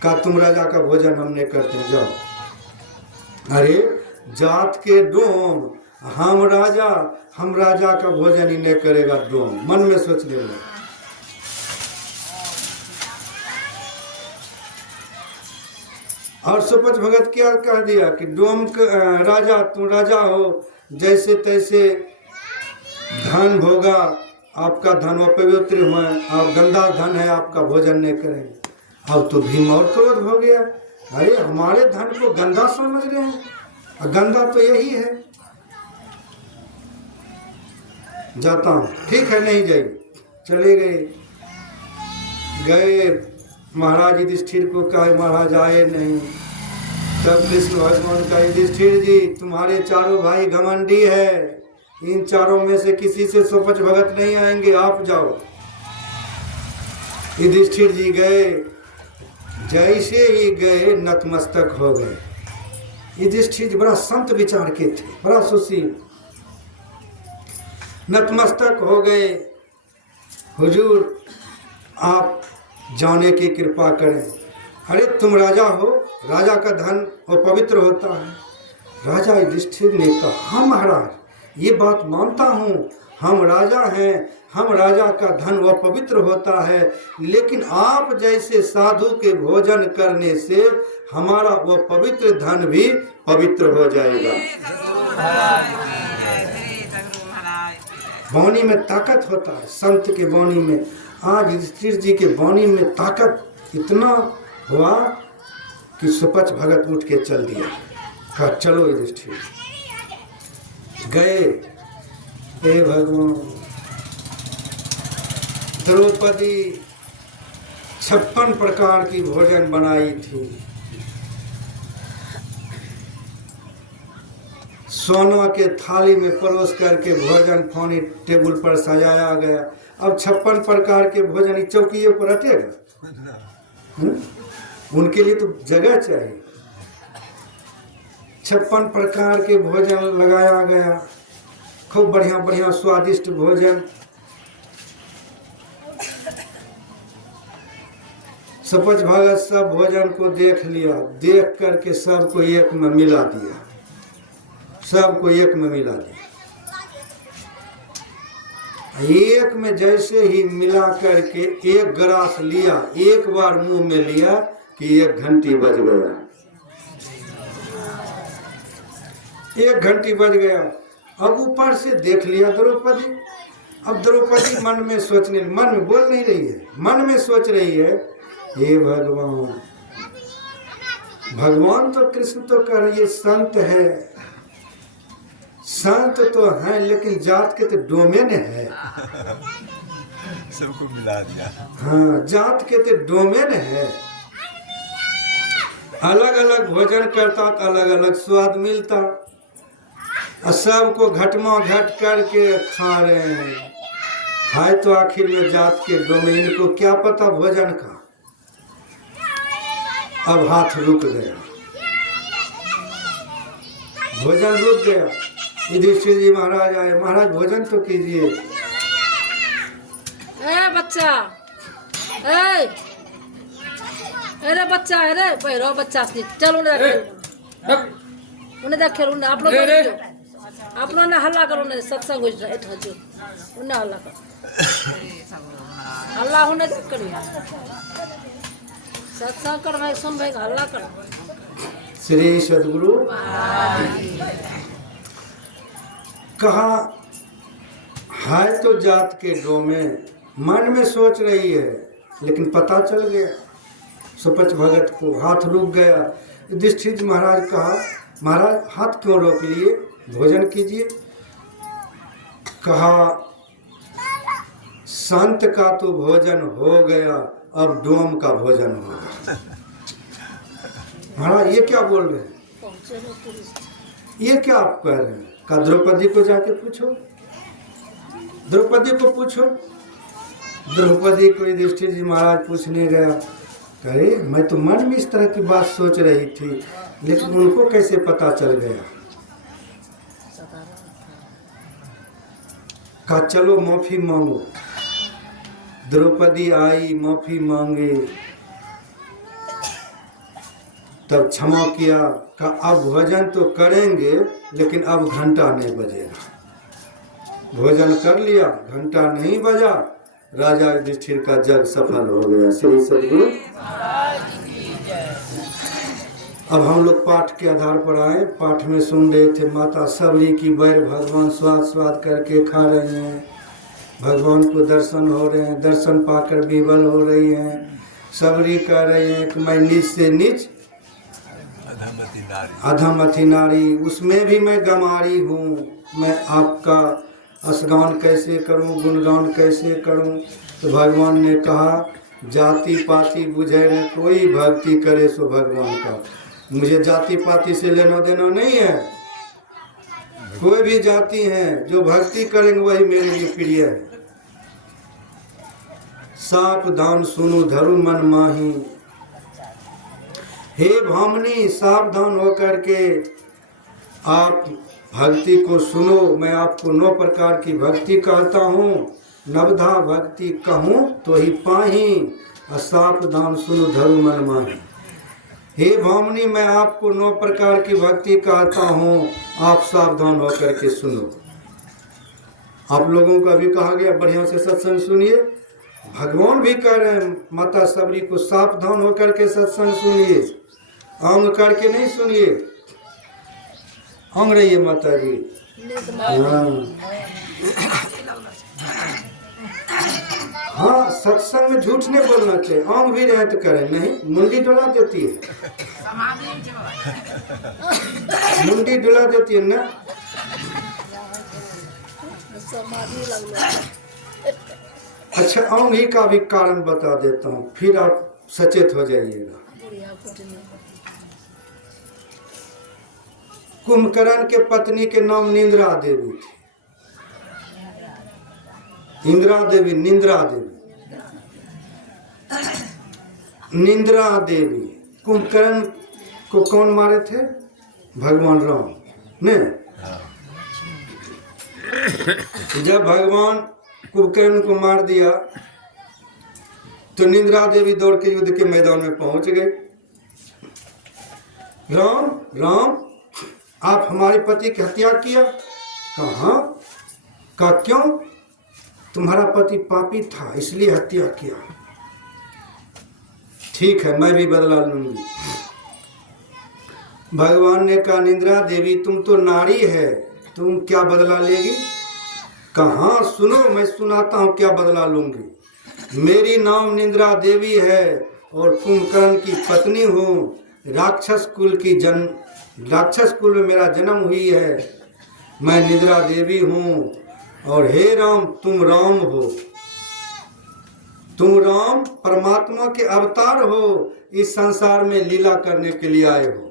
कहा तुम राजा का भोजन हम नहीं करते, जाओ। अरे जात के डोम, हम राजा का भोजन ही नहीं करेगा डोम, मन में सोच ले। और सुपच भगत क्या कह दिया कि डोम राजा, तुम राजा हो, जैसे तैसे धन भोगा, आपका धन अपवित्र हुआ, आप गंदा धन है, आपका भोजन नहीं करेंगे। अब तो भीम और क्रोध हो गया, अरे हमारे धन को गंदा समझ रहे हैं, और गंदा तो यही है। जाता हूँ, ठीक है नहीं जाइए। चले गए महाराज युधिष्ठिर को कहा महाराज आए नहीं। तब कृष्ण भगवान का युधिष्ठिर जी तुम्हारे चारों भाई घमंडी है, इन चारों में से किसी से सुपच भगत नहीं आएंगे, आप जाओ। युधिष्ठिर जी गए, जैसे ही गए नतमस्तक हो गए। युधिष्ठिर जी बड़ा संत विचार के थे, बड़ा सुशील, नतमस्तक हो गए। हुजूर आप जाने की कृपा करें। अरे तुम राजा हो, राजा का धन वो पवित्र होता है। राजा युधिष्ठिर ने कहा हाँ महाराज ये बात मानता हूँ, हम राजा हैं, हम राजा का धन वह पवित्र होता है, लेकिन आप जैसे साधु के भोजन करने से हमारा वह पवित्र धन भी पवित्र हो जाएगा। वाणी में ताकत होता है, संत के वाणी में। आज युधिष्ठिर जी के वाणी में ताकत इतना हुआ कि सुपच भगत उठ के चल दिया, कहा चलो युधिष्ठिर। गए, हे भगवान, द्रौपदी 56 प्रकार की भोजन बनाई थी, सोना के थाली में परोस करके भोजन पानी टेबल पर सजाया गया। अब 56 प्रकार के भोजन चौकियों पर हटेगा, उनके लिए तो जगह चाहिए। 56 प्रकार के भोजन लगाया गया, खूब बढ़िया बढ़िया स्वादिष्ट भोजन। सुपच भगत सब भोजन को देख लिया, देख करके सबको एक में मिला दिया, सबको एक में मिला दिया। एक में जैसे ही मिला करके एक गिलास लिया, एक बार मुंह में लिया कि 1 घंटी बज गया, 1 घंटी बज गया। अब ऊपर से देख लिया द्रौपदी। अब द्रौपदी मन में सोचने, मन में बोल नहीं रही है, मन में सोच रही है हे भगवान, भगवान तो कृष्ण तो कह रही है संत है, संत तो है लेकिन जात के तो डोमेन है, सबको मिला दिया। हाँ जात के तो डोमेन है। अलग अलग भोजन करता तो अलग अलग स्वाद मिलता, और सबको घटमा घट करके खा रहे हैं। है तो आखिर में जात के डोमेन को क्या पता भोजन का। अब हाथ रुक गया, भोजन रुक गया। युधिष्ठिर जी महाराज आए, महाराज भोजन तो कीजिए। ए बच्चा, अरे बच्चा है रे, बहरो बच्चा से चल उन्हें देख खेल, उन्हें आप लोग आप लोग ने हल्ला करो, उन्हें सत्संग हो जाए जो उन्हें हल्ला करो, हल्ला होने देख करो, सत्संग कर भाई, सुन भाई हल्ला करो। श्री सद्गुरु कहा है तो जात के डोमेन, मन में सोच रही है लेकिन पता चल गया सुपच भगत को, हाथ रुक गया। युधिष्ठिर महाराज कहा महाराज हाथ क्यों रोक लिए, भोजन कीजिए। कहा संत का तो भोजन हो गया, अब डोम का भोजन होगा। महाराज ये क्या बोल रहे हैं, ये क्या आप कह रहे हैं। का द्रौपदी को जाके पूछो, द्रौपदी को पूछो। द्रौपदी को युधिष्ठिर जी महाराज पूछने गया, अरे मैं तो मन में इस तरह की बात सोच रही थी, लेकिन उनको कैसे पता चल गया। कहा चलो माफी मांगो। द्रौपदी आई, माफी मांगे, तब क्षमा किया। कहा अब भोजन तो करेंगे लेकिन अब घंटा नहीं बजेगा। भोजन कर लिया, घंटा नहीं बजा, राजा युधिष्ठिर का जग सफल हो गया। श्री सद्गुरु अब हम लोग पाठ के आधार पर आए। पाठ में सुन रहे थे माता सबरी की बैर भगवान स्वाद स्वाद करके खा रहे हैं, भगवान को दर्शन हो रहे हैं, दर्शन पाकर विवल हो रही हैं। सबरी कह रही हैं कि मैं नीच से नीच अधमति नारी, उसमें भी मैं गमारी हूँ, मैं आपका असगान कैसे करूँ, गुणगान कैसे करूँ। तो भगवान ने कहा जाति पाति बुझे न कोई, भक्ति करे सो भगवान का। मुझे जाति पाति से लेना देना नहीं है, कोई भी जाति है जो भक्ति करेंगे वही मेरे लिए प्रिय है। सावधान सुनो धरु मन माही, हे भामनी सावधान होकर के आप भक्ति को सुनो। मैं आपको 9 प्रकार की भक्ति कहता हूँ, नवधा भक्ति कहूँ तो ही पाही, सावधान सुनो धरु मन माही। हे भामनी मैं आपको 9 प्रकार की भक्ति कहता हूँ, आप सावधान होकर के सुनो। आप लोगों को अभी कहा गया बढ़िया से सत्संग सुनिए। भगवान भी कह रहे हैं माता सबरी को सावधान होकर के सत्संग सुनिए, अंग करके नहीं सुनिए। अंग रहिए माता जी। हाँ सत्संग में झूठ नहीं बोलना चाहिए, अंग भी रहते करें नहीं। मुंडी डुला देती है, मुंडी डुला देती है ना। अच्छा अंग ही का भी कारण बता देता हूँ, फिर आप सचेत हो जाइएगा। कुंभकर्ण के पत्नी के नाम निंद्रा देवी थी। इंदिरा देवी, निंद्रा देवी, निंद्रा देवी। कुंभकर्ण को कौन मारे थे? भगवान राम ने। जब भगवान कुंभकर्ण को मार दिया तो निंद्रा देवी दौड़ के युद्ध के मैदान में पहुंच गए। राम राम आप हमारे पति की हत्या किया। कहा का क्यों? तुम्हारा पति पापी था इसलिए हत्या किया। ठीक है मैं भी बदला लूंगी। भगवान ने कहा निंद्रा देवी तुम तो नारी है, तुम क्या बदला लेगी? कहा सुनो मैं सुनाता हूँ क्या बदला लूंगी। मेरी नाम निंद्रा देवी है और कुंभकर्ण की पत्नी हूँ। राक्षस कुल में मेरा जन्म हुई है। मैं निंद्रा देवी हूँ और हे राम तुम राम हो, तुम राम परमात्मा के अवतार हो, इस संसार में लीला करने के लिए आए हो।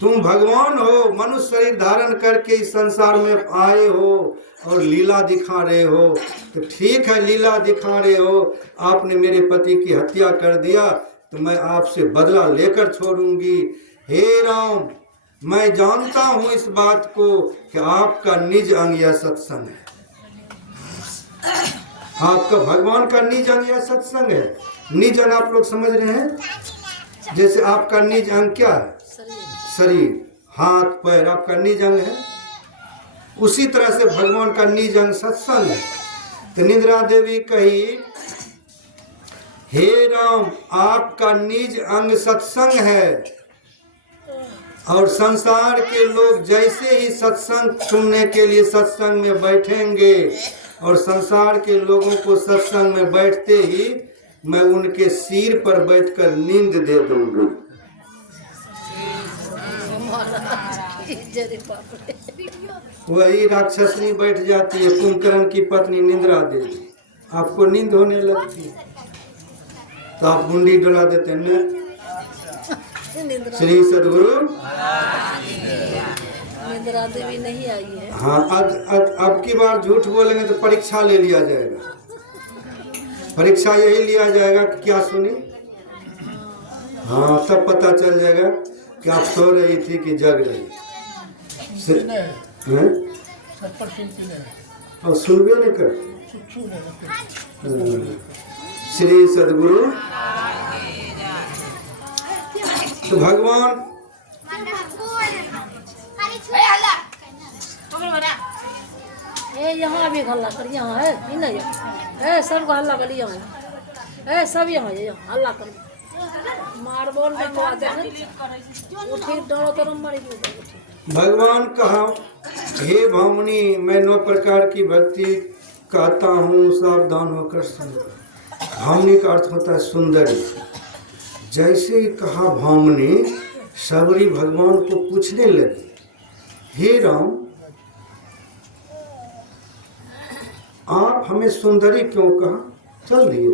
तुम भगवान हो, मनुष्य शरीर धारण करके इस संसार में आए हो और लीला दिखा रहे हो। तो ठीक है लीला दिखा रहे हो, आपने मेरे पति की हत्या कर दिया तो मैं आपसे बदला लेकर छोड़ूंगी। हे राम मैं जानता हूं इस बात को कि आपका निज अंग यह सत्संग है, आपका भगवान का निज अंग यह सत्संग है। निज अंग आप लोग समझ रहे हैं? जैसे आपका निज अंग क्या है? शरीर, हाथ पैर आपका निज अंग है। उसी तरह से भगवान का निज अंग सत्संग है। तो निंद्रा देवी कही हे राम आपका निज अंग सत्संग है और संसार के लोग जैसे ही सत्संग सुनने के लिए सत्संग में बैठेंगे और संसार के लोगों को सत्संग में बैठते ही मैं उनके सिर पर बैठकर नींद दे दूंगी। वही राक्षसनी बैठ जाती है कुंभकर्ण की पत्नी निंद्रा देवी, आपको नींद होने लगती है तो आप मुंडी डुला देते हैं। श्री सद्गुरु निंद्रा देवी नहीं आई है। हाँ अब की बार झूठ बोलेंगे तो परीक्षा ले लिया जाएगा। परीक्षा यही लिया जाएगा कि क्या सुनी। हाँ तब पता चल जाएगा कि आप सो रही थी कि जग रही। और सुनबे नहीं कर। श्री सद्गुरु। तो भगवान यहाँ भी हल्ला कर, यहाँ है नहीं, सबको हल्ला कर, यहाँ है सब, यहाँ है, यहाँ हल्ला कर। मार्बल मंगवा दे उठी डरो तो मारी उठी। भगवान कहा, हे भावनी, मैं 9 प्रकार की भक्ति कहता हूँ, सावधान होकर सुनो। भावनी का अर्थ होता है सुंदरी। जैसे ही कहा भावनी, सबरी भगवान को पूछने लगी, हे राम, आप हमें सुंदरी क्यों कहा? चल दिए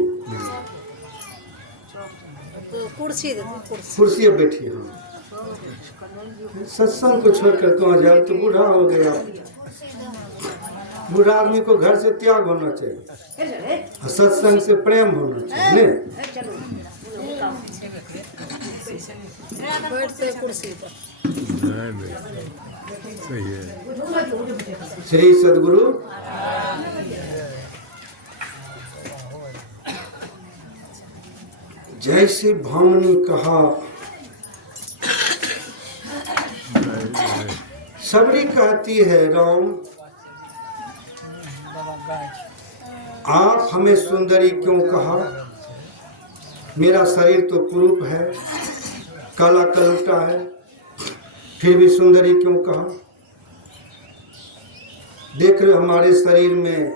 तो कुर्सी दे कुर्सी पे बैठिए। हाँ, सत्संग को छोड़कर कहाँ जाए? तो बूढ़ा हो गया। बूढ़ा आदमी को घर से त्याग होना चाहिए, सत्संग से प्रेम होना चाहिए। नहीं, बैठते कुर्सी पर। सही है। श्री सद्गुरु जैसे भामनी कहा, सबरी कहती है, राम, आप हमें सुंदरी क्यों कहा? मेरा शरीर तो कुरूप है, काला कलुटा है, फिर भी सुंदरी क्यों कहा? देख रहे हमारे शरीर में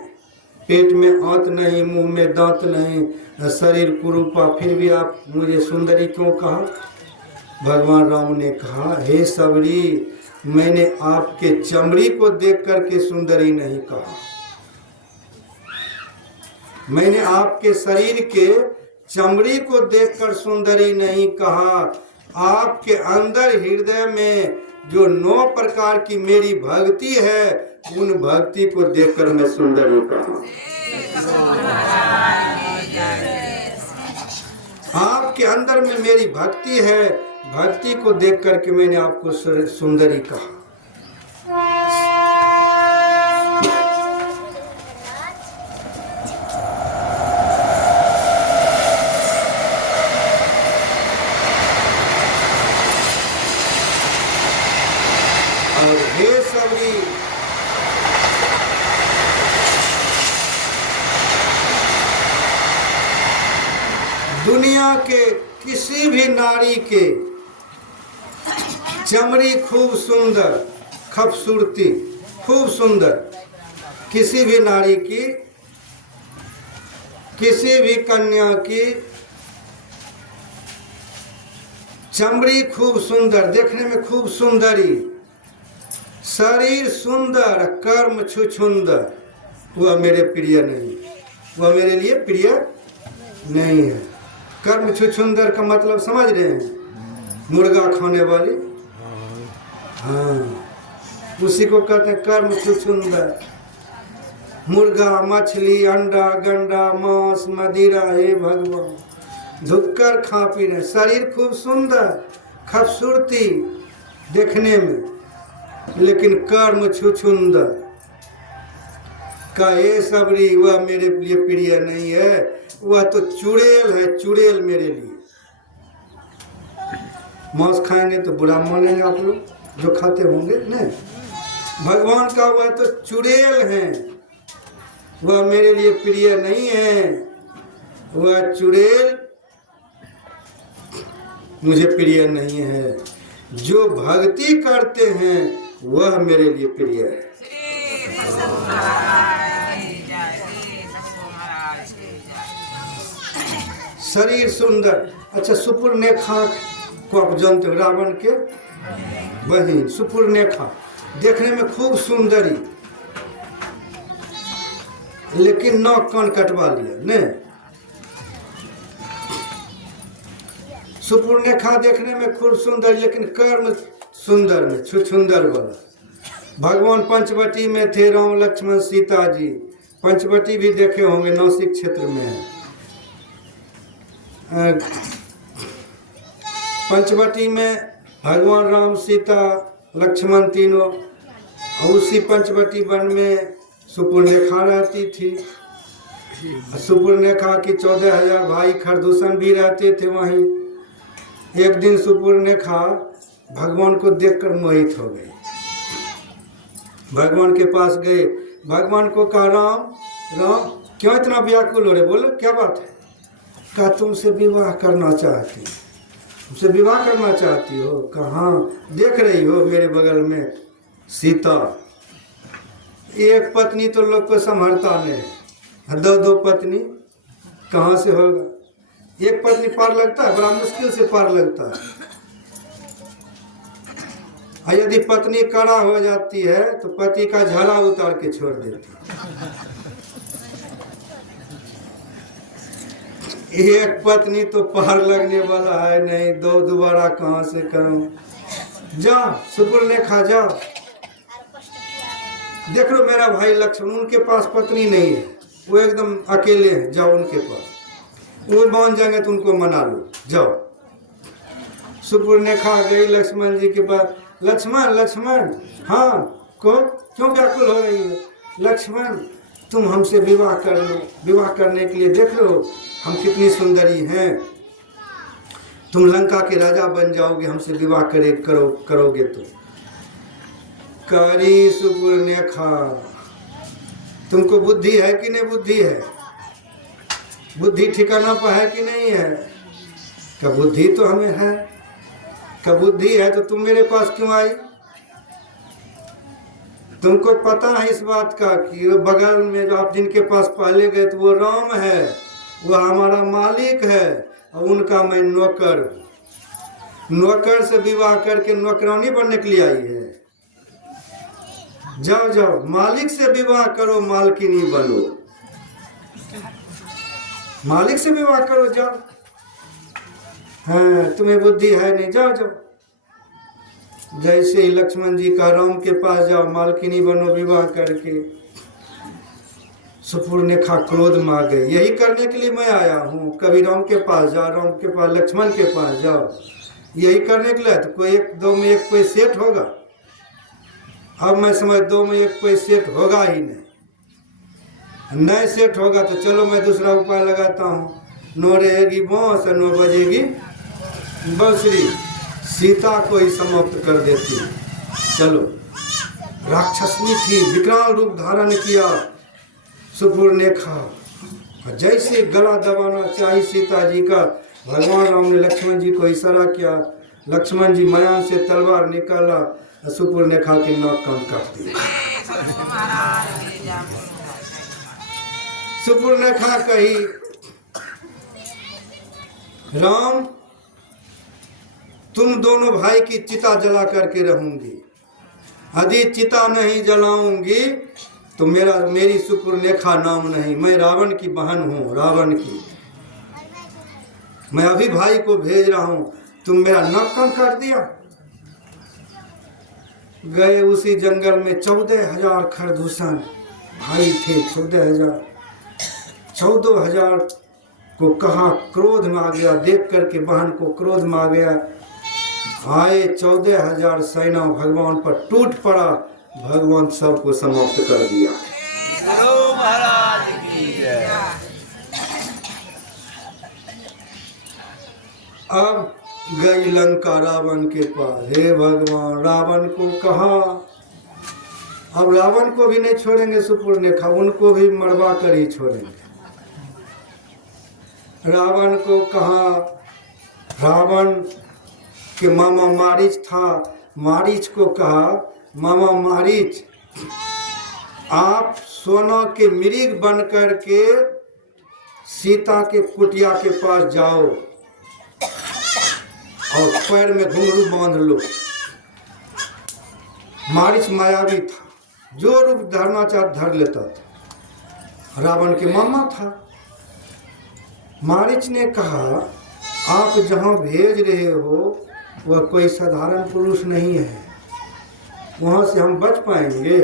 पेट में आंत नहीं, मुंह में दांत नहीं, शरीर कुरूपा, फिर भी आप मुझे सुंदरी क्यों कहा? भगवान राम ने कहा, हे सबरी, मैंने आपके चमड़ी को देख करके सुंदरी नहीं कहा, मैंने आपके शरीर के चमड़ी को देखकर सुंदरी नहीं कहा, आपके अंदर हृदय में जो 9 प्रकार की मेरी भक्ति है, उन भक्ति को देखकर मैं सुंदरी कहा। आपके अंदर में मेरी भक्ति है, भक्ति को देख करके मैंने आपको सुंदरी कहा। और हे सबरी, दुनिया के किसी भी नारी के चमड़ी खूब सुंदर, खूबसूरती खूब सुंदर, किसी भी नारी की, किसी भी कन्या की चमड़ी खूब सुंदर, देखने में खूब सुंदरी, शरीर सुंदर, कर्म छुछुंदर, वह मेरे प्रिय नहीं, वह मेरे लिए प्रिय नहीं है। कर्म छुछुंदर का मतलब समझ रहे हैं? मुर्गा खाने वाली, हाँ, उसी को कहते हैं कर्म छुछुंदर। मुर्गा, मछली, अंडा, गंडा, मांस, मदिरा, हे भगवान, धुक्कर खा पी रहे, शरीर खूब सुंदर, खूबसूरती देखने में, लेकिन कर्म छुछुंदर का ये सबरी, वह मेरे लिए प्रिय नहीं है, वह तो चुड़ैल है, चुड़ैल मेरे लिए। मांस खाएंगे तो बुरा मानेंगे आप लोग जो खाते होंगे, नहीं, भगवान का वह तो चुड़ैल है, वह मेरे लिए प्रिय नहीं है, वह चुड़ैल मुझे प्रिय नहीं है। जो भक्ति करते हैं वह मेरे लिए प्रिय है। शरीर सुंदर, अच्छा, सुपर्णरेखा को आप जानते हो, रावण के बहन सुपर्णरेखा, देखने में खूब सुंदरी, लेकिन नाक कान कटवा लिया, नहीं। सुपर्णरेखा देखने में खूब सुंदर, लेकिन कर्म सुंदर में छुछुंदर वाला। भगवान पंचवटी में थे, राम लक्ष्मण सीता जी, पंचवटी भी देखे होंगे, नासिक क्षेत्र में है। पंचवटी में भगवान राम, सीता, लक्ष्मण तीनों, और उसी पंचवटी वन में सुपर्णरेखा रहती थी। सुपर्णरेखा की 14,000 भाई खरदूषण भी रहते थे वहीं। एक दिन सुपर्णरेखा भगवान को देखकर मोहित हो गई, भगवान के पास गए, भगवान को कहा, राम राम, क्यों इतना व्याकुल हो रहे? बोलो क्या बात है? कहा तुमसे विवाह करना चाहती, तुमसे विवाह करना चाहती हो? कहाँ देख रही हो मेरे बगल में सीता, एक पत्नी तो लोग को संभलता नहीं, दो दो पत्नी कहाँ से होगा? एक पत्नी पार लगता है, बड़ा मुश्किल से पार लगता है। और यदि पत्नी कड़ा हो जाती है तो पति का झला उतार के छोड़ देती है। एक पत्नी तो पार लगने वाला है नहीं, दो दोबारा कहाँ से करूं? जा सुपर्णरेखा जा, देख लो मेरा भाई लक्ष्मण, उनके पास पत्नी नहीं है, वो एकदम अकेले हैं, जाओ उनके पास, वो मान जाएंगे तो उनको मना लो, जाओ। सुपर्णरेखा गई लक्ष्मण जी के पास। लक्ष्मण लक्ष्मण, हाँ कहो, क्यों व्याकुल हो रही है? लक्ष्मण तुम हमसे विवाह कर लो, विवाह करने के लिए देख लो हम कितनी सुंदरी हैं, तुम लंका के राजा बन जाओगे हमसे विवाह करोगे तो। करी सुपर्णरेखा, तुमको बुद्धि है कि नहीं? बुद्धि है, बुद्धि ठिकाना पर है कि नहीं है? क्या बुद्धि तो हमें है, क्या बुद्धि है तो तुम मेरे पास क्यों आई? तुमको पता है इस बात का कि वो बगल में जो आप जिनके पास पहले गए तो वो राम है, वो हमारा मालिक है, और उनका मैं नौकर, नौकर से विवाह करके नौकरानी बनने के लिए आई है। जाओ जाओ मालिक से विवाह करो, मालकिनी बनो, मालिक से विवाह करो, जाओ। हाँ तुम्हें बुद्धि है नहीं, जाओ जाओ। जैसे ही लक्ष्मण जी का राम के पास जाओ, मालकिनी बनो विवाह करके। सुपर्णरेखा क्रोध में आ गई, यही करने के लिए मैं आया हूँ, कभी राम के पास जाओ, राम के पास, लक्ष्मण के पास जाओ, यही करने के लिए। तो कोई एक दो में एक कोई सेट होगा? अब मैं समझ दो में एक कोई सेट होगा ही नहीं सेट होगा तो चलो मैं दूसरा उपाय लगाता हूँ, नो रहेगी बांस और नो बजेगी बंसुरी, सीता को ही समाप्त कर देती। चलो, राक्षसनी थी, विकराल रूप धारण किया सुपर्णरेखा, जैसे गला दबाना चाहिए सीता जी का, भगवान राम ने लक्ष्मण जी को इशारा किया, लक्ष्मण जी मयान से तलवार निकाला, सुपर्णरेखा की नाक कान काट दी। सुपर्णरेखा कही, राम तुम दोनों भाई की चिता जला करके रहूंगी, यदि चिता नहीं जलाऊंगी तो मेरी सुपर्णरेखा नाम नहीं, मैं रावण की बहन हूँ, रावण की। मैं अभी भाई को भेज रहा हूँ, तुम मेरा नाक कान काट दिया। गए उसी जंगल में 14,000 खरदूषण भाई थे, 14,000 को कहा, क्रोध में आ गया, देख करके बहन को क्रोध में आ गया, आए 14,000 सेना भगवान पर टूट पड़ा, भगवान सबको समाप्त कर दिया। अब गई लंका रावण के पास, हे भगवान, रावण को कहा, अब रावण को भी नहीं छोड़ेंगे सुपर्णरेखा, उनको भी मरवा कर ही छोड़ेंगे। रावण को कहा, रावण के मामा मारीच था, मारीच को कहा, मामा मारीच आप सोना के मृग बन करके सीता के कुटिया के पास जाओ और पैर में घुंघरू बांध लो। मारीच मायावी था, जो रूप धरना चाह धर लेता था, रावण के मामा था। मारीच ने कहा, आप जहाँ भेज रहे हो वह कोई साधारण पुरुष नहीं है, वहाँ से हम बच पाएंगे?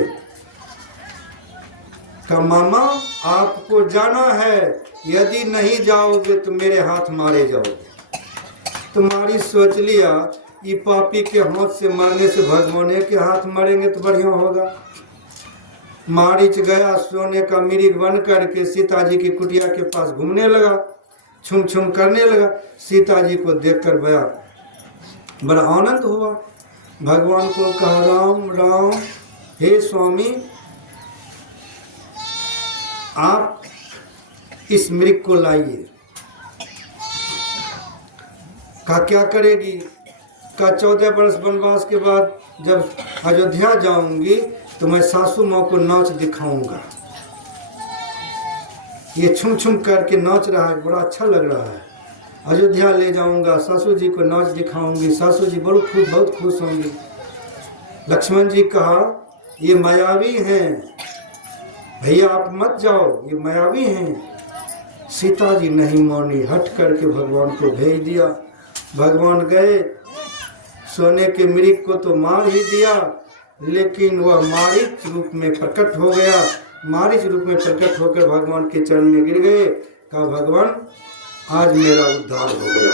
का मामा आपको जाना है, यदि नहीं जाओगे तो मेरे हाथ मारे जाओगे। तो मारीच सोच लिया, ये पापी के हाथ से मारने से भगवान के हाथ मरेंगे तो बढ़िया होगा। मारीच गया, सोने का मृग बन करके सीता जी की कुटिया के पास घूमने लगा, छुम छुम करने लगा। सीता जी को देखकर बड़ा आनंद हुआ, भगवान को कहा, राम राम, हे स्वामी, आप इस मृग को लाइए। कहा क्या करेगी? कहा 14 वर्ष वनवास के बाद जब अयोध्या जाऊंगी तो मैं सासू माँ को नाच दिखाऊंगा। ये छुम छुम करके नाच रहा है, बड़ा अच्छा लग रहा है। अयोध्या ले जाऊंगा, सासू जी को नाच दिखाऊंगी, सासू जी बहुत खुश होंगी। लक्ष्मण जी कहा ये मायावी हैं भैया, आप मत जाओ, ये मायावी हैं। सीता जी नहीं मानी, हट करके भगवान को भेज दिया। भगवान गए, सोने के मृग को तो मार ही दिया, लेकिन वह मारीच रूप में प्रकट हो गया। मारीच रूप में प्रकट होकर भगवान के चरण में गिर गए। कहा भगवान आज मेरा उद्धार हो गया।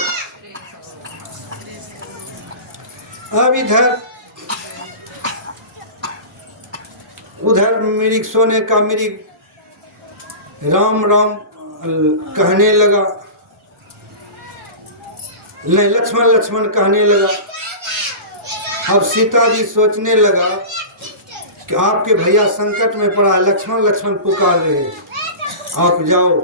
अब उधर मृग, सोने का मृग राम राम कहने लगा, नहीं लक्ष्मण लक्ष्मण कहने लगा। अब सीता जी सोचने लगा कि आपके भैया संकट में पड़ा, लक्ष्मण लक्ष्मण पुकार रहे, आप जाओ।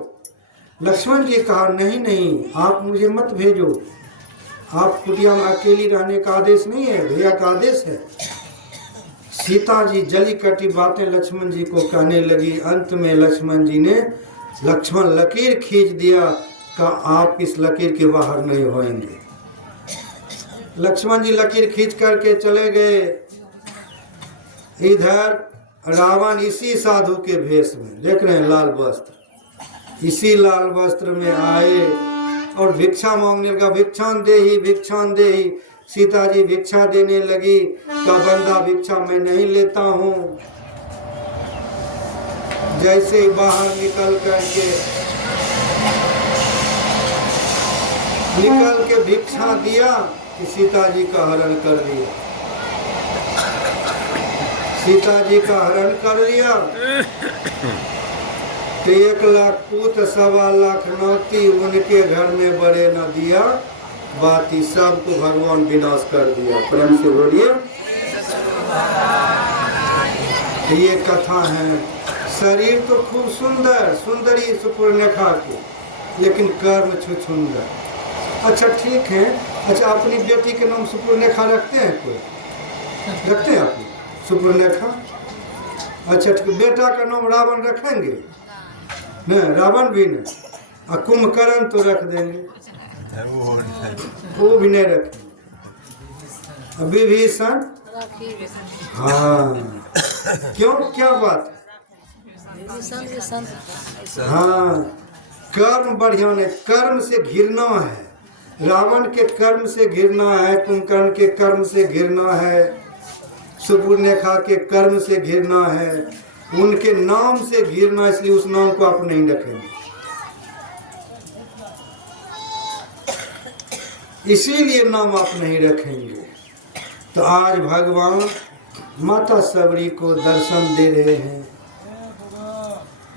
लक्ष्मण जी कहा नहीं नहीं, आप मुझे मत भेजो, आप कुटिया में अकेली रहने का आदेश नहीं है, भैया का आदेश है। सीता जी जली कटी बातें लक्ष्मण जी को कहने लगी। अंत में लक्ष्मण जी ने लक्ष्मण लकीर खींच दिया, कहा आप इस लकीर के बाहर नहीं होंगे। लक्ष्मण जी लकीर खींच करके चले गए। इधर रावण इसी साधु के भेष में, देख रहे हैं लाल वस्त्र, इसी लाल वस्त्र में आए और भिक्षा मांगने लगा, भिक्षान दे ही भिक्षान दे ही। सीता जी भिक्षा देने लगी, का बंदा भिक्षा मैं नहीं लेता हूँ। जैसे ही बाहर निकल के भिक्षा दिया कि सीता जी का हरण कर दिया। सीता जी का हरण कर लिया तो 1 लाख पूत 1.25 लाख नौती उनके घर में बड़े न दिया, बाती सबको भगवान विनाश कर दिया। प्रेम से बोलिए। ये कथा है। शरीर तो खूब सुंदर, सुंदरी सुपर्णखा की, लेकिन कर्म छुछुंदर। अच्छा ठीक है, अच्छा अपनी बेटी के नाम सुपर्णखा रखते हैं? कोई रखते हैं अपनी सुपर्णखा? अच्छा ठीक, बेटा का नाम रावण रखेंगे? नहीं, रावण भी नहीं। और कुंभकर्ण तो रख देंगे, वो भी नहीं रखेंगे। विभीषण, हाँ क्यों, क्या बात? हाँ, कर्म बढ़िया नहीं, कर्म से घिरना है। रावण के कर्म से घिरना है, कुंभकर्ण के कर्म से घिरना है, सुपर्णखा के कर्म से घिरना है, उनके नाम से घिरना, इसलिए उस नाम को आप नहीं रखेंगे। इसीलिए नाम आप नहीं रखेंगे। तो आज भगवान माता सबरी को दर्शन दे रहे हैं।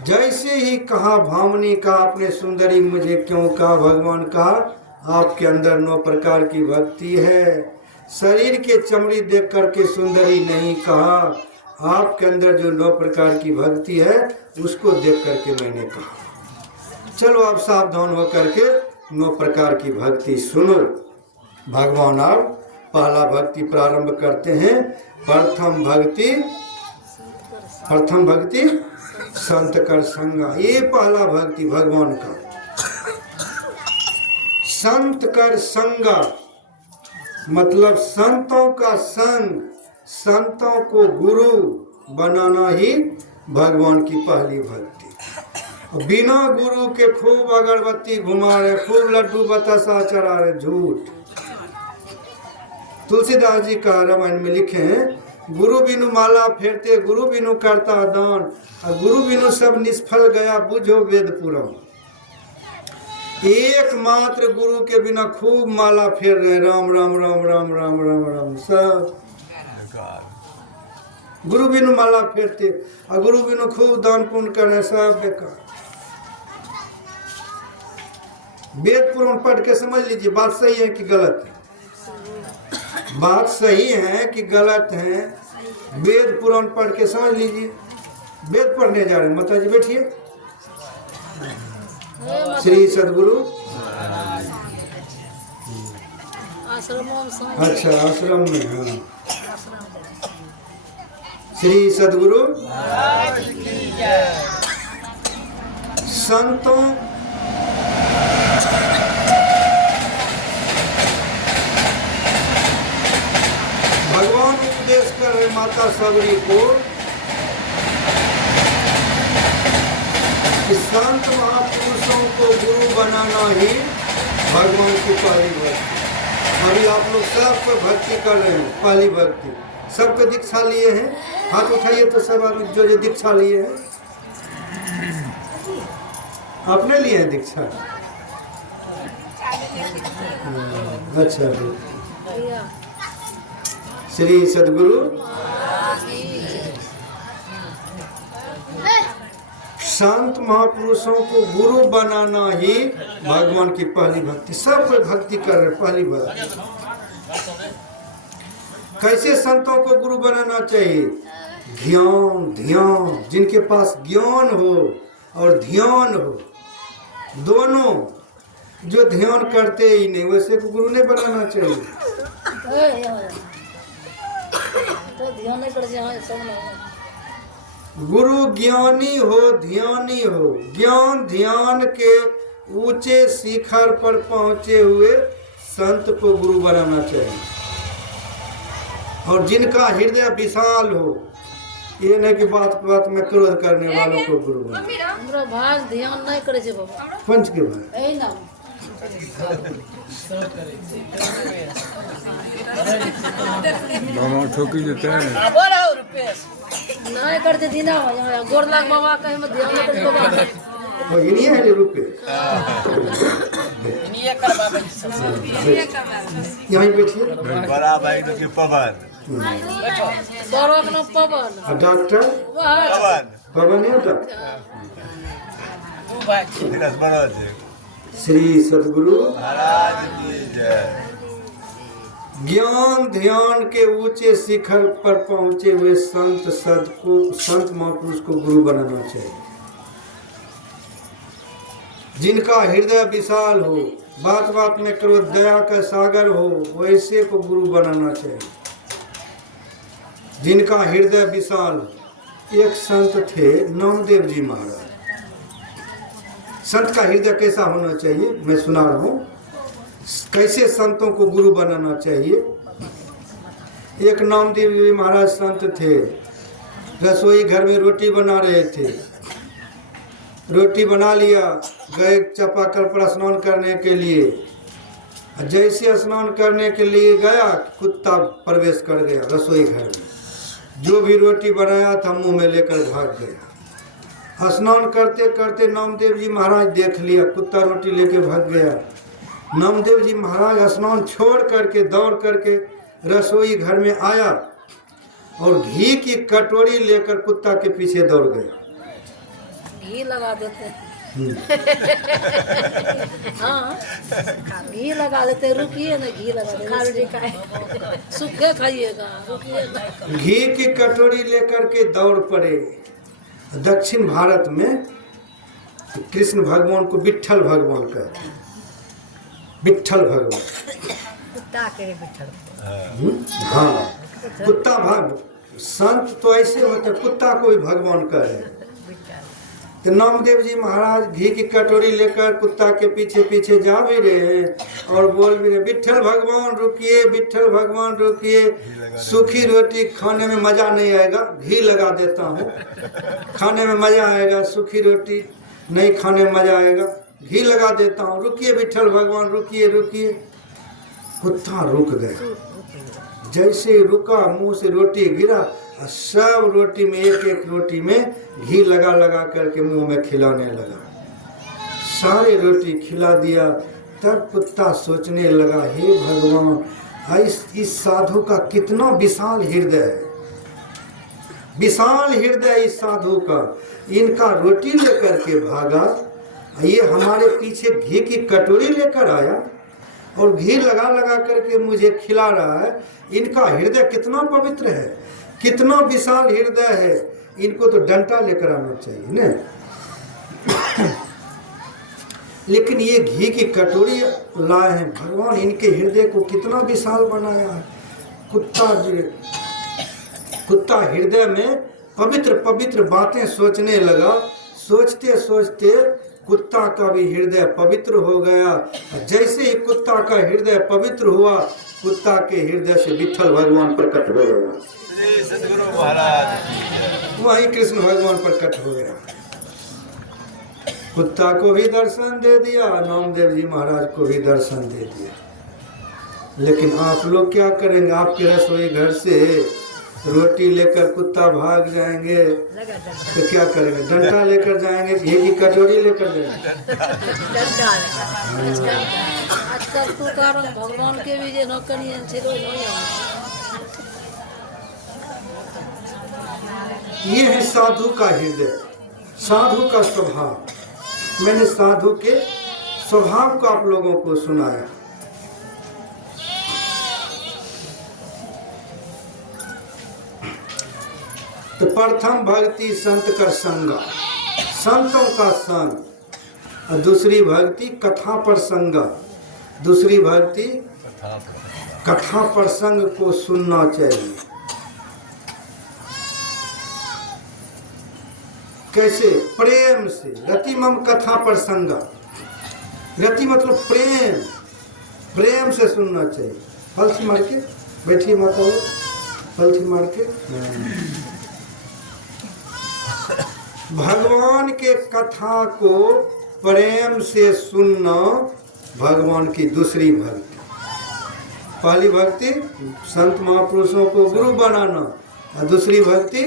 जैसे ही कहा भामनी का आपने सुंदरी मुझे क्यों कहा, भगवान कहा आपके अंदर 9 प्रकार की भक्ति है। शरीर के चमड़ी देख करके सुंदरी नहीं कहा, आपके अंदर जो 9 प्रकार की भक्ति है उसको देख करके मैंने कहा। चलो आप सावधान होकर के 9 प्रकार की भक्ति सुनो। भगवान आप पहला भक्ति प्रारंभ करते हैं। प्रथम भक्ति संत कर संगा, ये पहला भक्ति भगवान का। संत कर संगा मतलब संतों का संग, संतों को गुरु बनाना ही भगवान की पहली भक्ति। बिना गुरु के खूब अगरबत्ती घुमा रहे, खूब लड्डू बतासा चढ़ा रहे, झूठ। तुलसीदास जी का रामायण में लिखे हैं, गुरु बिनु माला फेरते, गुरु बिनु करता दान, और गुरु बिनु सब निष्फल गया, बुझो वेद पुराण। एकमात्र गुरु के बिना खूब माला फेर रहे, राम राम राम राम राम राम राम, सब गुरु बिनु माला फेरते, और गुरु बिनु खूब दान पुण्य कर रहे, सब बेकार। वेद पुराण पढ़ के समझ लीजिए बात सही है कि गलत है। बात सही है कि गलत है, वेद पुराण पढ़ के समझ लीजिए। वेद पढ़ने जा रहे हैं, माता जी बैठिए। श्री सद्गुरु आश्रमों में अच्छा, आश्रम में। हाँ, आश्रम में। श्री सद्गुरु संतों भगवान उपदेश कर रहे माता सबरी को कि संत महापुरुषों को गुरु बनाना ही भगवान की पहली भक्ति। अभी आप लोग सब पर भक्ति कर रहे हैं, पहली भक्ति। सबको दीक्षा लिए हैं, हाथ उठाइए तो सब आदमी जो दीक्षा लिए हैं। आपने लिए हैं दीक्षा? अच्छा, भैया श्री सद्गुरु संत महापुरुषों को गुरु बनाना ही भगवान की पहली भक्ति। सब कोई भक्ति कर रहे, पहली भक्ति। कैसे संतों को गुरु बनाना चाहिए? ज्ञान ध्यान, जिनके पास ज्ञान हो और ध्यान हो, दोनों, जो ध्यान करते ही नहीं वैसे को गुरु नहीं बनाना चाहिए। तो ध्यान नहीं कर सब नहीं। गुरु ज्ञानी हो ध्यानी हो, ज्ञान ध्यान के ऊंचे शिखर पर पहुंचे हुए संत को गुरु बनाना चाहिए। और जिनका हृदय विशाल हो, ये नहीं कि बात बात में क्रोध करने वालों को गुरु बनाना। हमरा भाग ध्यान नहीं करे छे बाबा। पंच के भाई यही नाम दोनों ठोकी देते हैं। नहीं करते दीना गोर लाग बाबा कहीं में ध्यान नहीं करते बाबा। और इन्हीं है ले रुपए यहाँ बैठिए। बड़ा भाई तो के पवन बड़ो के नाम पवन। और डॉक्टर पवन पवन है डॉक्टर। दिनस बड़ा है। श्री सद्गुरु महाराज की जय। ज्ञान ध्यान के ऊंचे शिखर पर पहुंचे हुए संत महापुरुष को गुरु बनाना चाहिए। जिनका हृदय विशाल हो, बात बात में क्रोध दया का सागर हो, वैसे को गुरु बनाना चाहिए। जिनका हृदय विशाल हो। एक संत थे नामदेव जी महाराज। संत का हृदय कैसा होना चाहिए मैं सुना रहा हूँ। कैसे संतों को गुरु बनाना चाहिए। एक नामदेव जी महाराज संत थे, रसोई घर में रोटी बना रहे थे। रोटी बना लिया, गए चापाकल पर स्नान करने के लिए। जैसे स्नान करने के लिए गया, कुत्ता प्रवेश कर गया रसोई घर में। जो भी रोटी बनाया था मुंह में लेकर भाग गया। स्नान करते करते नामदेव जी महाराज देख लिया, कुत्ता रोटी लेके भाग गया। नामदेव जी महाराज स्नान छोड़ करके दौड़ करके रसोई घर में आया और घी की कटोरी लेकर कुत्ता के पीछे दौड़ गया। घी लगा देते हैं। हाँ घी लगा देते। रुकिए ना, घी लगा देते। सूखे खाइएगा, रुकिए ना। घी की कटोरी लेकर के दौड़ पड़े। दक्षिण भारत में कृष्ण भगवान को विट्ठल भगवान कहते हैं। विट्ठल भगवान, कुत्ता के बिठल। हाँ कुत्ता भाग संत तो ऐसे होते, कुत्ता को भी भगवान कहे। तो नामदेव जी महाराज घी की कटोरी लेकर कुत्ता के पीछे पीछे जा भी रहे और बोल भी रहे, विट्ठल भगवान रुकिए, विट्ठल भगवान रुकिए, सूखी रोटी खाने में मजा नहीं आएगा, घी लगा देता हूँ, खाने में मजा आएगा, सूखी रोटी नहीं खाने में मजा आएगा, घी लगा देता हूँ, रुकिए विट्ठल भगवान, रुकिए रुकिए। कुत्ता रुक गया। जैसे रुका, मुंह से रोटी गिरा और सब रोटी में एक एक रोटी में घी लगा लगा करके मुंह में खिलाने लगा। सारी रोटी खिला दिया। तब कुत्ता सोचने लगा, हे भगवान, इस साधु का कितना विशाल हृदय है, विशाल हृदय इस साधु का। इनका रोटी लेकर के भागा, ये हमारे पीछे घी की कटोरी लेकर आया और घी लगा लगा करके मुझे खिला रहा है। इनका हृदय कितना पवित्र है, कितना विशाल हृदय है। इनको तो डंडा लेकर आना चाहिए न। लेकिन ये घी की कटोरी लाए हैं भगवान, इनके हृदय को कितना विशाल बनाया है। कुत्ता हृदय में पवित्र पवित्र बातें सोचने लगा। सोचते सोचते कुत्ता का भी हृदय पवित्र हो गया। जैसे ही कुत्ता का हृदय पवित्र हुआ, कुत्ता के हृदय से विठ्ठल भगवान प्रकट हो गया। श्री सद्गुरु महाराज की जय। वहीं कृष्ण भगवान प्रकट हो गया। कुत्ता को भी दर्शन दे दिया, नामदेव जी महाराज को भी दर्शन दे दिया। लेकिन आप लोग क्या करेंगे? आपके रसोई घर से रोटी लेकर कुत्ता भाग जाएंगे तो क्या करेंगे? डंडा लेकर जाएंगे, घी की कटोरी लेकर जाएंगे। आजकल तो कारण भगवान के भी जे नौकरी छे तो नहीं ये है साधु का हृदय, साधु का स्वभाव। मैंने साधु के स्वभाव को आप लोगों को सुनाया। तो प्रथम भक्ति संत कर संगा, संतों का संग। और दूसरी भक्ति कथा प्रसंगा, दूसरी भक्ति कथा प्रसंग को सुनना चाहिए। कैसे? प्रेम से। रति मम कथा प्रसंगा, रति मतलब प्रेम, प्रेम से सुनना चाहिए। हल्थी मार के बैठिए माता, वो हल्थी मार के। भगवान के कथा को प्रेम से सुनना भगवान की दूसरी भक्ति। पहली भक्ति संत महापुरुषों को गुरु बनाना, और दूसरी भक्ति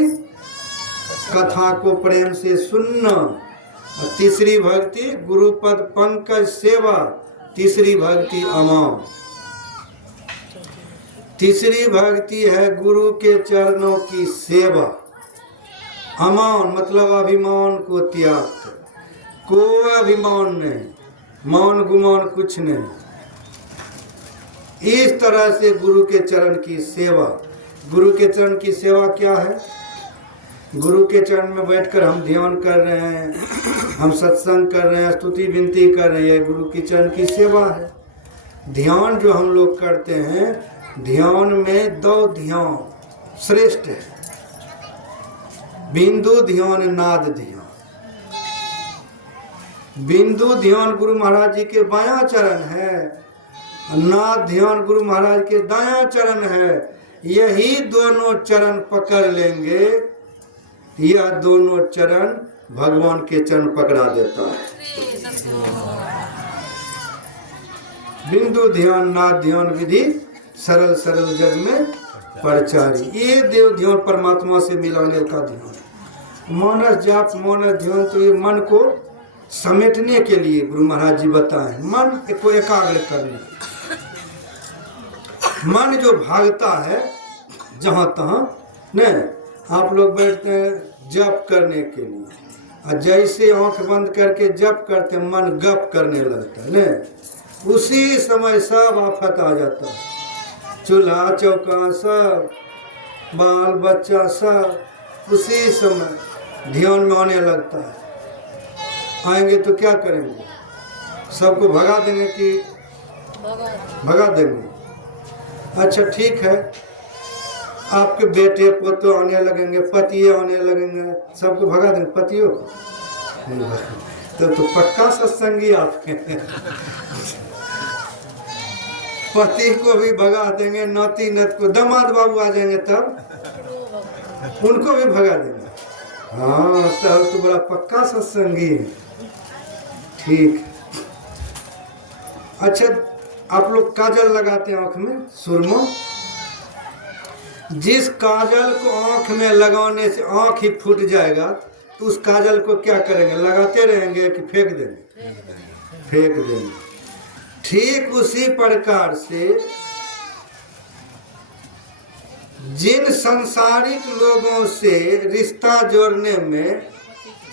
कथा को प्रेम से सुनना, और तीसरी भक्ति गुरुपद पंकज सेवा, तीसरी भक्ति अमान। तीसरी भक्ति है गुरु के चरणों की सेवा। अमान मतलब अभिमान को त्याग, कोई अभिमान नहीं, मान गुमान कुछ नहीं। इस तरह से गुरु के चरण की सेवा। गुरु के चरण की सेवा क्या है? गुरु के चरण में बैठकर हम ध्यान कर रहे हैं, हम सत्संग कर रहे हैं, स्तुति विनती कर रहे हैं, गुरु के चरण की सेवा है। ध्यान जो हम लोग करते हैं, ध्यान में दो ध्यान श्रेष्ठ है, बिंदु ध्यान, नाद ध्यान। बिंदु ध्यान गुरु महाराज जी के बायां चरण है, नाद ध्यान गुरु महाराज के दायां चरण है। यही दोनों चरण पकड़ लेंगे, यह दोनों चरण भगवान के चरण पकड़ा देता है। बिंदु ध्यान, नाद ध्यान विधि सरल सरल जग में परचारी। ये देव ध्यान परमात्मा से मिलाने का ध्यान। मानस जाप, मानस ध्यान, तो ये मन को समेटने के लिए गुरु महाराज जी बताएं, मन को एकाग्र करने। मन जो भागता है जहाँ तहाँ नहीं, आप लोग बैठते हैं जप करने के लिए, और जैसे आंख बंद करके जप करते मन गप करने लगता है नहीं, उसी समय सब आफत आ जाता है। चूल्हा चौका सब, बाल बच्चा सब उसी समय ध्यान में आने लगता है। आएंगे तो क्या करेंगे? सबको भगा देंगे कि भगा देंगे? अच्छा ठीक है, आपके बेटे पोते आने लगेंगे, पतिये आने लगेंगे, सबको भगा देंगे पतियों तो पक्का सत्संगी आपके पति को भी भगा देंगे, नाती नत को, दामाद बाबू आ जाएंगे तब उनको भी भगा देंगे। हाँ तब तो बड़ा पक्का सत्संगी है। ठीक। अच्छा, आप लोग काजल लगाते हैं आंख में, सुरमा। जिस काजल को आंख में लगाने से आंख ही फूट जाएगा, तो उस काजल को क्या करेंगे? लगाते रहेंगे कि फेंक देंगे? फेंक देंगे। ठीक उसी प्रकार से जिन सांसारिक लोगों से रिश्ता जोड़ने में,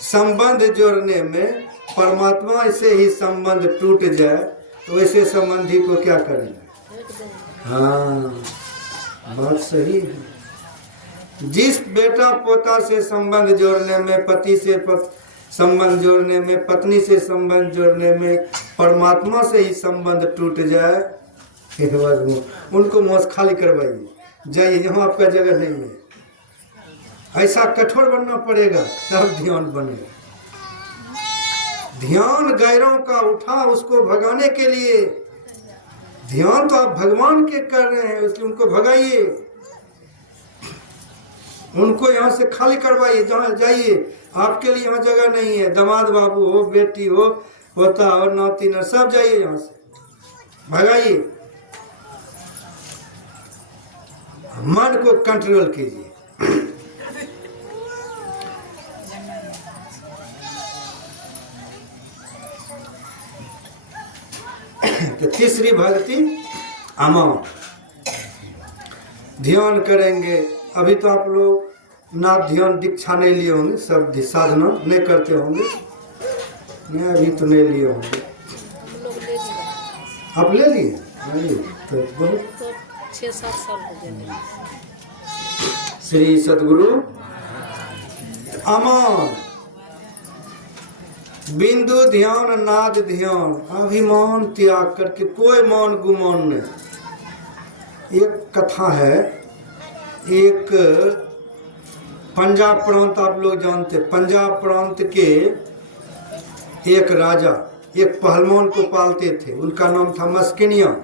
संबंध जोड़ने में परमात्मा से ही संबंध टूट जाए, तो वैसे संबंधी को क्या करेंगे? हाँ बात सही है। जिस बेटा पोता से संबंध जोड़ने में, पति से संबंध जोड़ने में, पत्नी से संबंध जोड़ने में, परमात्मा से ही संबंध टूट जाए, हे भगवान, उनको मोक्ष खाली करवाइए, जाइए, यहाँ आपका जगह नहीं है। ऐसा कठोर बनना पड़ेगा तब ध्यान बनेगा। ध्यान गैरों का उठा उसको भगाने के लिए। ध्यान तो आप भगवान के कर रहे हैं, इसलिए उनको भगाइए, उनको यहाँ से खाली करवाइए, जहाँ जाइए, आपके लिए यहाँ जगह नहीं है। दामाद बाबू हो, बेटी हो, पोता हो, नाती न, सब जाइए यहाँ से, भगाइए। मन को कंट्रोल कीजिए। तो तीसरी भक्ति अमौन, ध्यान करेंगे। अभी तो आप लोग ना ध्यान दीक्षा नहीं लिए होंगे, सब साधना नहीं करते होंगे, नहीं अभी तो नहीं लिए होंगे। हम लोग ले लिए, आप ले लिए? नहीं तो बहुत। तो 6-7 साल हो गए। श्री सद्गुरु अमौन, बिंदु ध्यान, नाद ध्यान, अभिमान त्याग करके, कोई मान गुमान नहीं। एक कथा है, एक पंजाब प्रांत, आप लोग जानते, पंजाब प्रांत के एक राजा एक पहलवान को पालते थे, उनका नाम था मस्किनिया।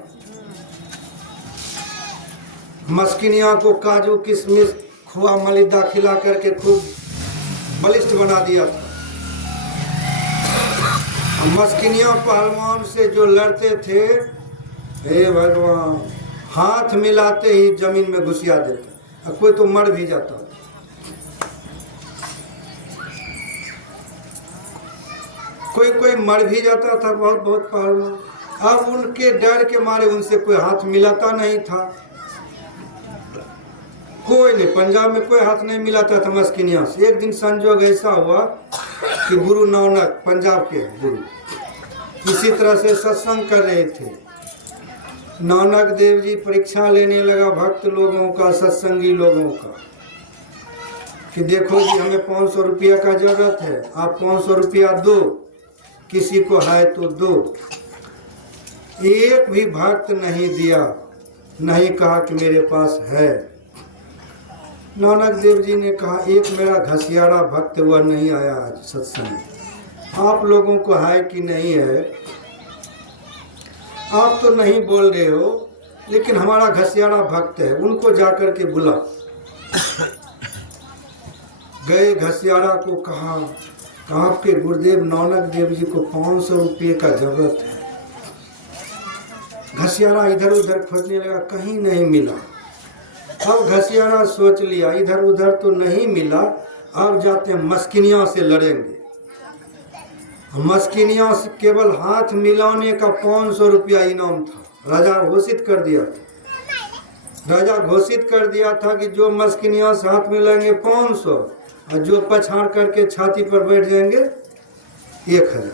मस्किनिया को काजू किशमिश खोआ मलिदा खिला करके खूब बलिष्ठ बना दिया था। मस्किनिया पहलवान से जो लड़ते थे, हे भगवान, हाथ मिलाते ही जमीन में घुसिया देता, कोई तो मर भी जाता। कोई कोई मर भी जाता था, बहुत बहुत पहलवान। अब उनके डर के मारे उनसे कोई हाथ मिलाता नहीं था, कोई नहीं, पंजाब में कोई हाथ नहीं मिलाता था मस्किनिया से। एक दिन संजोग ऐसा हुआ कि गुरु नानक, पंजाब के गुरु, इसी तरह से सत्संग कर रहे थे। नानक देव जी परीक्षा लेने लगा भक्त लोगों का, सत्संगी लोगों का, कि देखो जी हमें 500 रुपया का जरूरत है, आप 500 रुपया दो, किसी को है तो दो। एक भी भक्त नहीं दिया, नहीं कहा कि मेरे पास है। नानक देव जी ने कहा, एक मेरा घसियारा भक्त हुआ नहीं आया आज सत्संग, आप लोगों को है कि नहीं है? आप तो नहीं बोल रहे हो, लेकिन हमारा घसियारा भक्त है, उनको जाकर के बुला। गए, घसियारा को कहा, आपके गुरुदेव नानक देव जी को 500 रुपये का जरूरत है। घसियारा इधर उधर खोजने लगा, कहीं नहीं मिला। अब घसियारा सोच लिया, इधर उधर तो नहीं मिला, अब जाते हैं मस्किनिया से लड़ेंगे। मस्किनिया से केवल हाथ मिलाने का 500 रुपया इनाम था, राजा घोषित कर दिया था। राजा घोषित कर दिया था कि जो मस्किनिया से हाथ मिलाएंगे 500, और जो पछाड़ करके छाती पर बैठ जाएंगे 1000।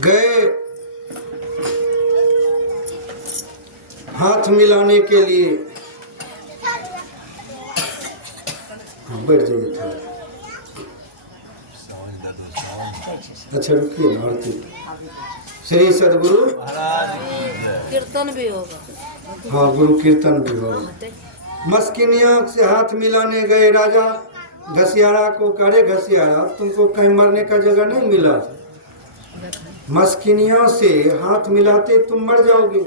गए हाथ मिलाने के लिए, बैठ जाइए था। अच्छा रुकिए, आरती। श्री सद्गुरु कीर्तन भी होगा। हाँ, गुरु कीर्तन भी होगा। मस्किनिया से हाथ मिलाने गए राजा, घसियारा को करे, घसियारा तुमको कहीं मरने का जगह नहीं मिला, मस्किनिया से हाथ मिलाते तुम मर जाओगे।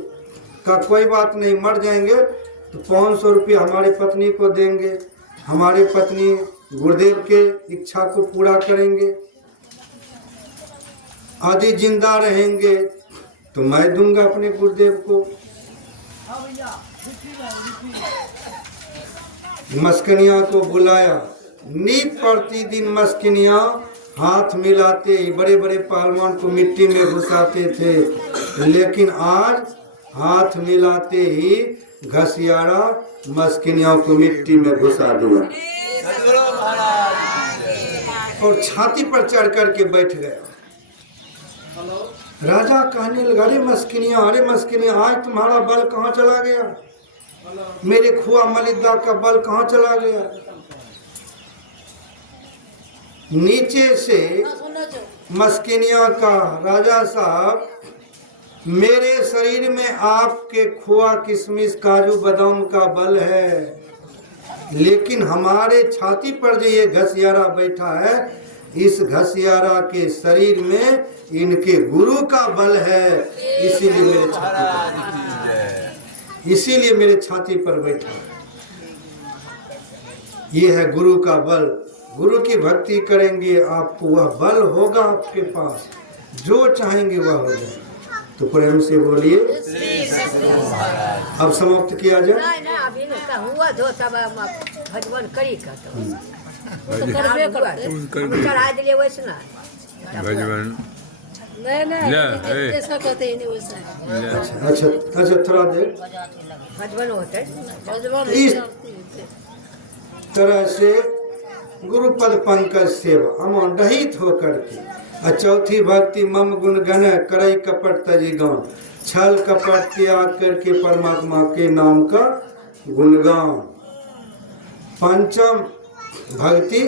का कोई बात नहीं, मर जाएंगे तो 500 रुपये हमारी पत्नी को देंगे, हमारे पत्नी गुरुदेव के इच्छा को पूरा करेंगे। यदि जिंदा रहेंगे तो मैं दूंगा अपने गुरुदेव को। मस्किनिया को बुलाया, नित प्रतिदिन मस्किनिया हाथ मिलाते ही बड़े बड़े पहलवान को मिट्टी में घुसाते थे, लेकिन आज हाथ मिलाते ही घसियारा मस्किनिया को मिट्टी में घुसा दिया और छाती पर चढ़ करके बैठ गया। राजा कहने लगा, अरे मस्किनिया, आज तुम्हारा बल कहाँ चला गया? मेरे खुआ मलिदा का बल कहाँ चला गया? नीचे से मस्किनिया का राजा साहब, मेरे शरीर में आपके खोआ किशमिश काजू बादाम का बल है, लेकिन हमारे छाती पर जो ये घसियारा बैठा है, इस घसियारा के शरीर में इनके गुरु का बल है, इसीलिए मेरे छाती पर बैठा है। ये है गुरु का बल। गुरु की भक्ति करेंगे आपको वह बल होगा आपके पास, जो चाहेंगे वह हो जाए। तो प्रेम से बोलिए। अब समाप्त किया जाए। भजवन करी का तो करबे करते चढ़ा दिले वैसे ना भजवन नहीं ऐसा कहते ही नहीं वैसा। अच्छा थोड़ा देर भजवन होते भजवन इस तरह से गुरुपद पंकज सेवा अमन रहित होकर के। और चौथी भक्ति मम गुण गण करई कपट तजी गान, छल कपट त्याग करके परमात्मा के नाम का गुणगान। पंचम भक्ति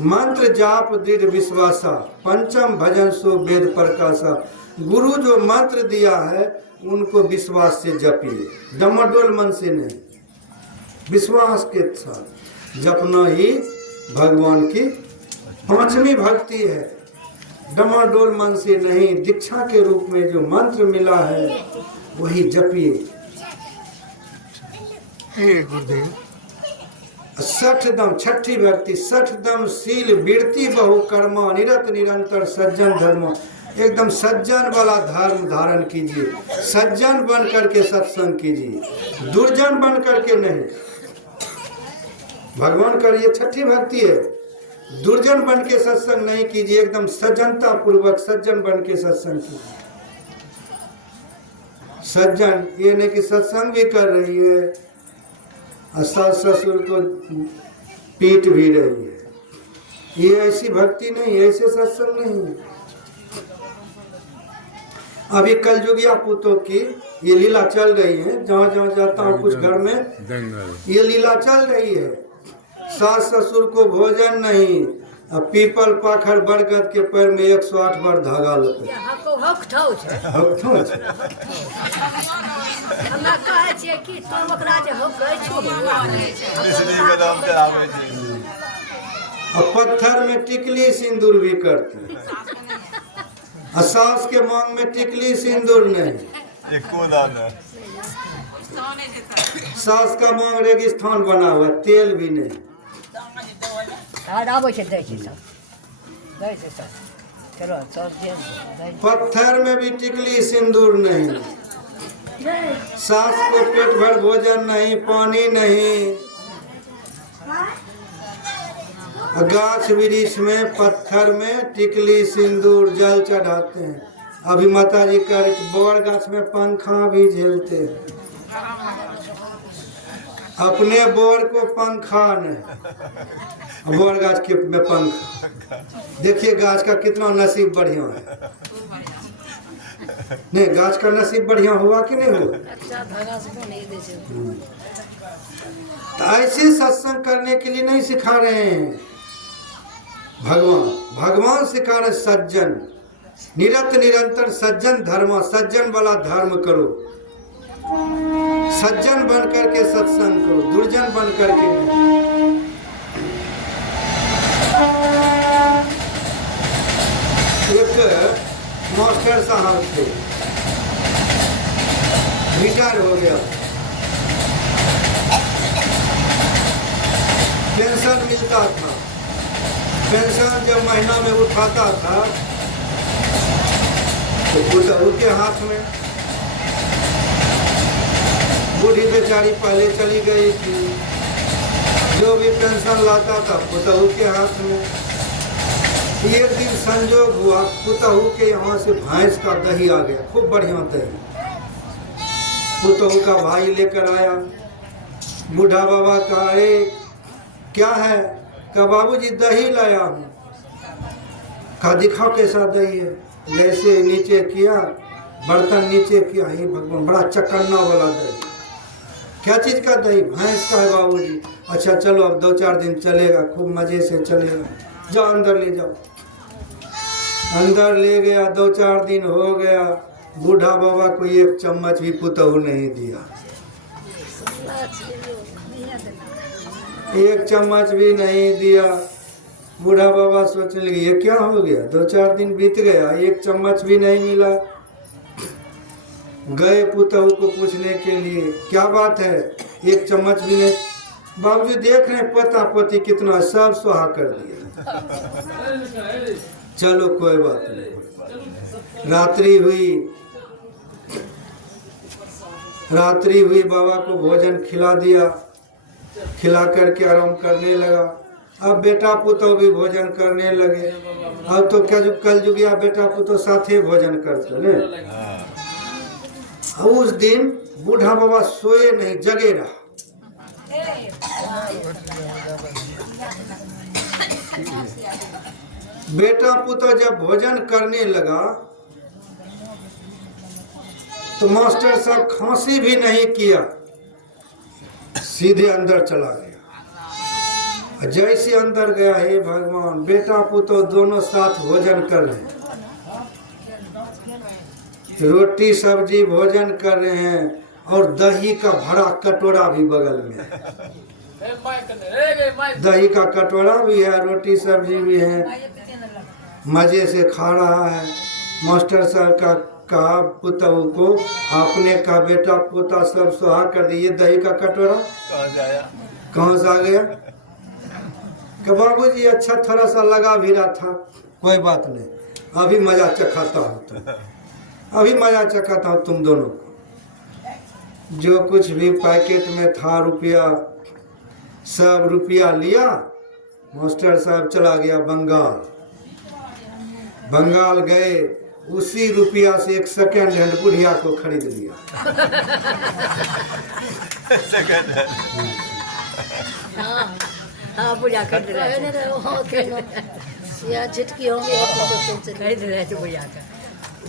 मंत्र जाप दृढ़ विश्वासा, पंचम भजन सो वेद प्रकाशा। गुरु जो मंत्र दिया है उनको विश्वास से जपिए, डमाडोल मन से नहीं, विश्वास के साथ जपना ही भगवान की पांचवी भक्ति है। डमाडोल मन से नहीं, दीक्षा के रूप में जो मंत्र मिला है वही जपिए। 60 दम छठी व्यक्ति 60 दम शील वृत्ति बहु कर्मा, निरत निरंतर सज्जन धर्म। एकदम सज्जन वाला धर्म धारण कीजिए, सज्जन बन करके सत्संग कीजिए, दुर्जन बन करके नहीं। भगवान का ये छठी भक्ति है। दुर्जन बन के सत्संग नहीं कीजिए, एकदम सज्जनता पूर्वक सज्जन बन के सत्संग कीजिए। सज्जन ये नहीं कि सत्संग भी कर रही है और सास ससुर को पीट भी रही है, ये ऐसी भक्ति नहीं, ऐसे सत्संग नहीं। अभी कलयुगिया पुतों की ये लीला चल रही है, जहाँ जहाँ जाता हूँ कुछ घर में ये लीला चल रही है। सास ससुर को भोजन नहीं, पीपल पाखर बरगद के पैर में 108 बार धागा लगे। पत्थर में टिकली सिंदूर भी करती, सास के मांग में टिकली सिंदूर नहीं। सास का मांग रेगिस्तान बना हुआ, तेल भी नहीं। पत्थर में भी टिकली सिंदूर नहीं। सास को पेट भर भोजन नहीं, पानी नहीं। गाछ वृक्ष में पत्थर में टिकली सिंदूर जल चढ़ाते हैं। अभी माता जी का बड़ गाछ में पंखा भी झेलते हैं, अपने बोर को पंखा नहीं, बोर गाछ के में पंखा। देखिए गाछ का कितना नसीब बढ़िया है। नहीं गाछ का नसीब बढ़िया हुआ कि नहीं हुआ? तो ऐसे सत्संग करने के लिए नहीं सिखा रहे हैं भगवान सिखा रहे सज्जन, निरत निरंतर सज्जन धर्म, सज्जन वाला धर्म करो, सज्जन बन करके सत्संग करो, दुर्जन बन करके नहीं। एक मास्टर साहब थे, रिटायर हो गया, पेंशन मिलता था। पेंशन जब महीना में उठाता था तो पुतहू के हाथ में, बूढ़ी बेचारी पहले चली गई थी, जो भी पेंशन लाता था पुतहू के हाथ में। एक दिन संजोग हुआ, पुतहू के यहाँ से भैंस का दही आ गया, खूब बढ़िया दही। पुतहू का भाई लेकर आया, बूढ़ा बाबा कहा अरे क्या है? कहा बाबूजी दही लाया हूँ। कहा दिखाओ कैसा दही है। जैसे नीचे किया, बर्तन नीचे किया, हे भगवान बड़ा चकन्ना वाला दही। क्या चीज़ का दही? भैंस का है बाबूजी। अच्छा चलो अब 2-4 दिन चलेगा, खूब मज़े से चलेगा, जाओ अंदर ले जाओ। अंदर ले गया, 2-4 दिन हो गया, बूढ़ा बाबा को 1 चम्मच भी पुतहू नहीं दिया, 1 चम्मच भी नहीं दिया। बूढ़ा बाबा सोचने लगे ये क्या हो गया, 2-4 दिन बीत गया, 1 चम्मच भी नहीं मिला। गए पुतहू को पूछने के लिए, क्या बात है, 1 चम्मच भी नहीं? बाबूजी देख रहे पता पति कितना, सब सुहा कर दिया। चलो कोई बात नहीं। रात्रि हुई, बाबा को भोजन खिला दिया, खिला करके आराम करने लगा। अब बेटा पुतहू भी भोजन करने लगे। अब तो क्या कल जुगिया बेटा पुतहू साथे भोजन करते ने। उस दिन बूढ़ा बाबा सोए नहीं, जगे रहा। बेटा पुत्र जब भोजन करने लगा तो मास्टर साहब खांसी भी नहीं किया, सीधे अंदर चला गया। जैसे अंदर गया, हे भगवान, बेटा पुत्र दोनों साथ भोजन कर रहे हैं, रोटी सब्जी भोजन कर रहे हैं, और दही का भरा कटोरा भी बगल में है। दही का कटोरा भी है, रोटी सब्जी भी है, मजे से खा रहा है। मास्टर साहब का कहा पुतहू को, आपने कहा बेटा पोता सब सुहा कर दिए, दही का कटोरा कहाँ से आ गया? कि बाबूजी अच्छा थोड़ा सा लगा भी रहा था, कोई बात नहीं, अभी मजा चखाता हूँ अभी मजा चखाता हूँ तुम दोनों को। जो कुछ भी पैकेट में था रुपया, सब रुपया लिया। मास्टर साहब चला गया बंगाल। बंगाल गए, उसी रुपया से 1 सेकेंड हैंड बुढ़िया को खरीद लिया। हाँ बुढ़िया खरीद रहे थे बुढ़िया का।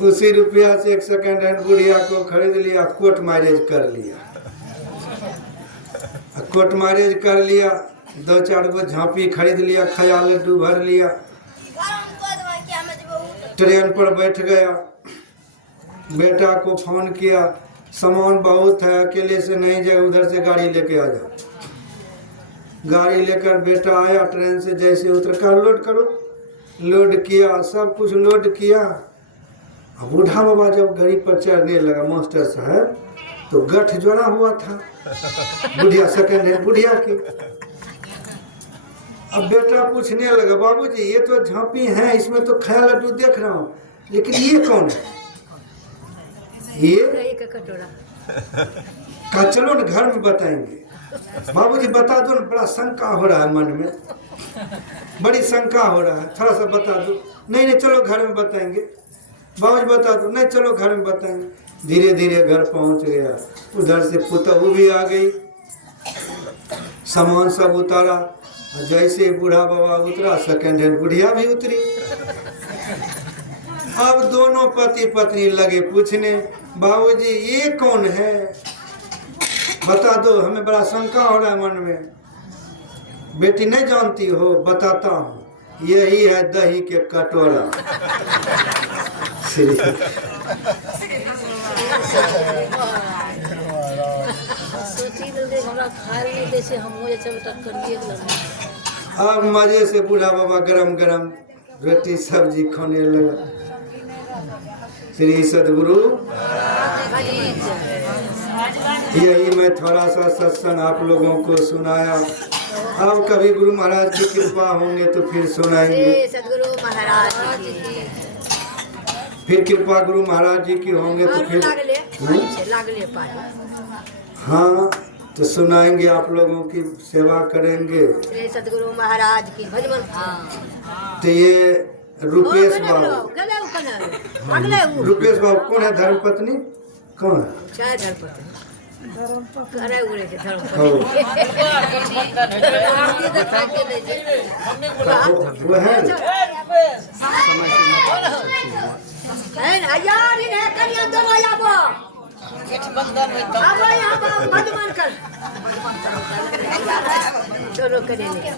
उसी रुपया से 1 सेकेंड हैंड बुढ़िया को खरीद लिया, कोर्ट मैरिज कर लिया। कोर्ट मैरिज कर लिया, 2-4 गो झांपी खरीद लिया, खया लड्डू भर लिया, ट्रेन पर बैठ गया। बेटा को फोन किया, सामान बहुत है, अकेले से नहीं जाए, उधर से गाड़ी लेके आ जाओ। गाड़ी लेकर बेटा आया, ट्रेन से जैसे उतर कर लोड करो, लोड किया, सब कुछ लोड किया। बूढ़ा बाबा जब गाड़ी पर चढ़ने लगा मास्टर साहब, तो गठ जोड़ा हुआ था बुढ़िया, सेकेंड हैंड बुढ़िया की। अब बेटा पूछने लगा, बाबूजी ये तो झांपी है, इसमें तो खया लड्डू देख रहा हूँ, लेकिन ये कौन है? ये कहा चलो न घर में बताएंगे। बाबूजी बता दो न, बड़ा शंका हो रहा है मन में, बड़ी शंका हो रहा है, थोड़ा सा बता दो। नहीं चलो घर में बताएंगे। बाबूजी बता दो। नहीं चलो घर में बताएंगे। धीरे धीरे घर पहुंच गया, उधर से पुतहू भी आ गई, सामान सब उतारा। जैसे बूढ़ा बाबा उतरा, सेकेंड हैंड बुढ़िया भी उतरी। अब दोनों पति पत्नी लगे पूछने, बाबूजी ये कौन है, बता दो, हमें बड़ा शंका हो रहा है मन में। बेटी नहीं जानती हो? बताता हूँ, यही है दही के कटोरा। अब मजे से बूढ़ा बाबा गरम गरम रोटी सब्जी खाने लगा। श्री सदगुरु, यही मैं थोड़ा सा सत्संग आप लोगों को सुनाया। अब कभी गुरु महाराज की कृपा होंगे तो फिर सुनाएंगे। सदगुरु महाराज की, फिर कृपा गुरु महाराज जी की होंगे तो फिर लागले हाँ तो सुनाएंगे, आप लोगों की सेवा करेंगे। सदगुरु महाराज की भजन। तो ये रुपेश बाबू, रुपेश बाबू कौन है? धर्मपत्नी कौन है? धर्मपत्नी वो है अब यहाँ भजमान कर चलो करेंगे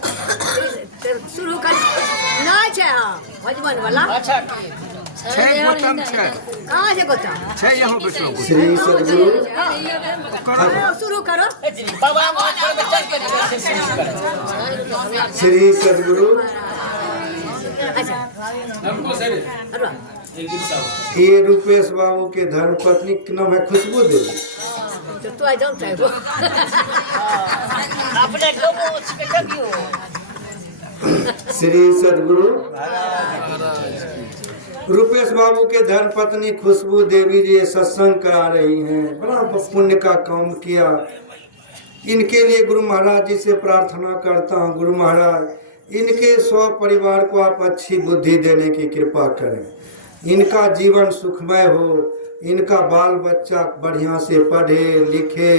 शुरू कर नाच है हाँ भजमान वाला कहाँ से बता श्री सदगुरु शुरू करो श्री सदगुरु अच्छा ये रूपेश बाबू के धर्मपत्नी का नाम है खुशबू देवी। तो तू आ जाओ चाहे वो श्री सदगुरु रूपेश बाबू के धर्मपत्नी खुशबू देवी जी ये सत्संग करा रही हैं, बड़ा पुण्य का काम किया। इनके लिए गुरु महाराज जी से प्रार्थना करता हूँ, गुरु महाराज इनके 100 परिवार को आप अच्छी बुद्धि देने की कृपा करें, इनका जीवन सुखमय हो, इनका बाल बच्चा बढ़िया से पढ़े लिखे,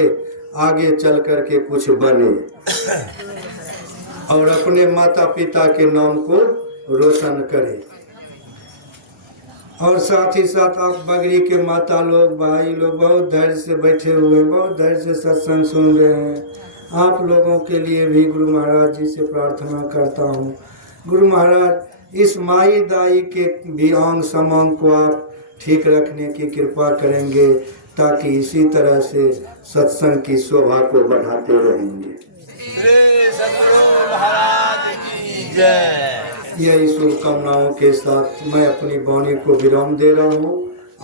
आगे चल करके कुछ बने और अपने माता पिता के नाम को रोशन करे। और साथ ही साथ आप बगरी के माता लोग भाई लोग बहुत धैर्य से बैठे हुए, बहुत धैर्य से सत्संग सुन रहे हैं। आप लोगों के लिए भी गुरु महाराज जी से प्रार्थना करता हूँ, गुरु महाराज इस माई दाई के भी आंग समांग को आप ठीक रखने की कृपा करेंगे, ताकि इसी तरह से सत्संग की शोभा को बढ़ाते रहेंगे। श्री सद्गुरु महाराज की जय। यही शुभकामनाओं के साथ मैं अपनी वाणी को विराम दे रहा हूँ।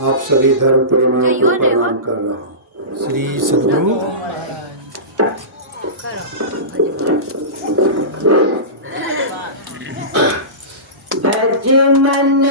आप सभी धर्म प्रेमियों को प्रणाम कर रहा हूँ। श्री सद्गुरु भज मन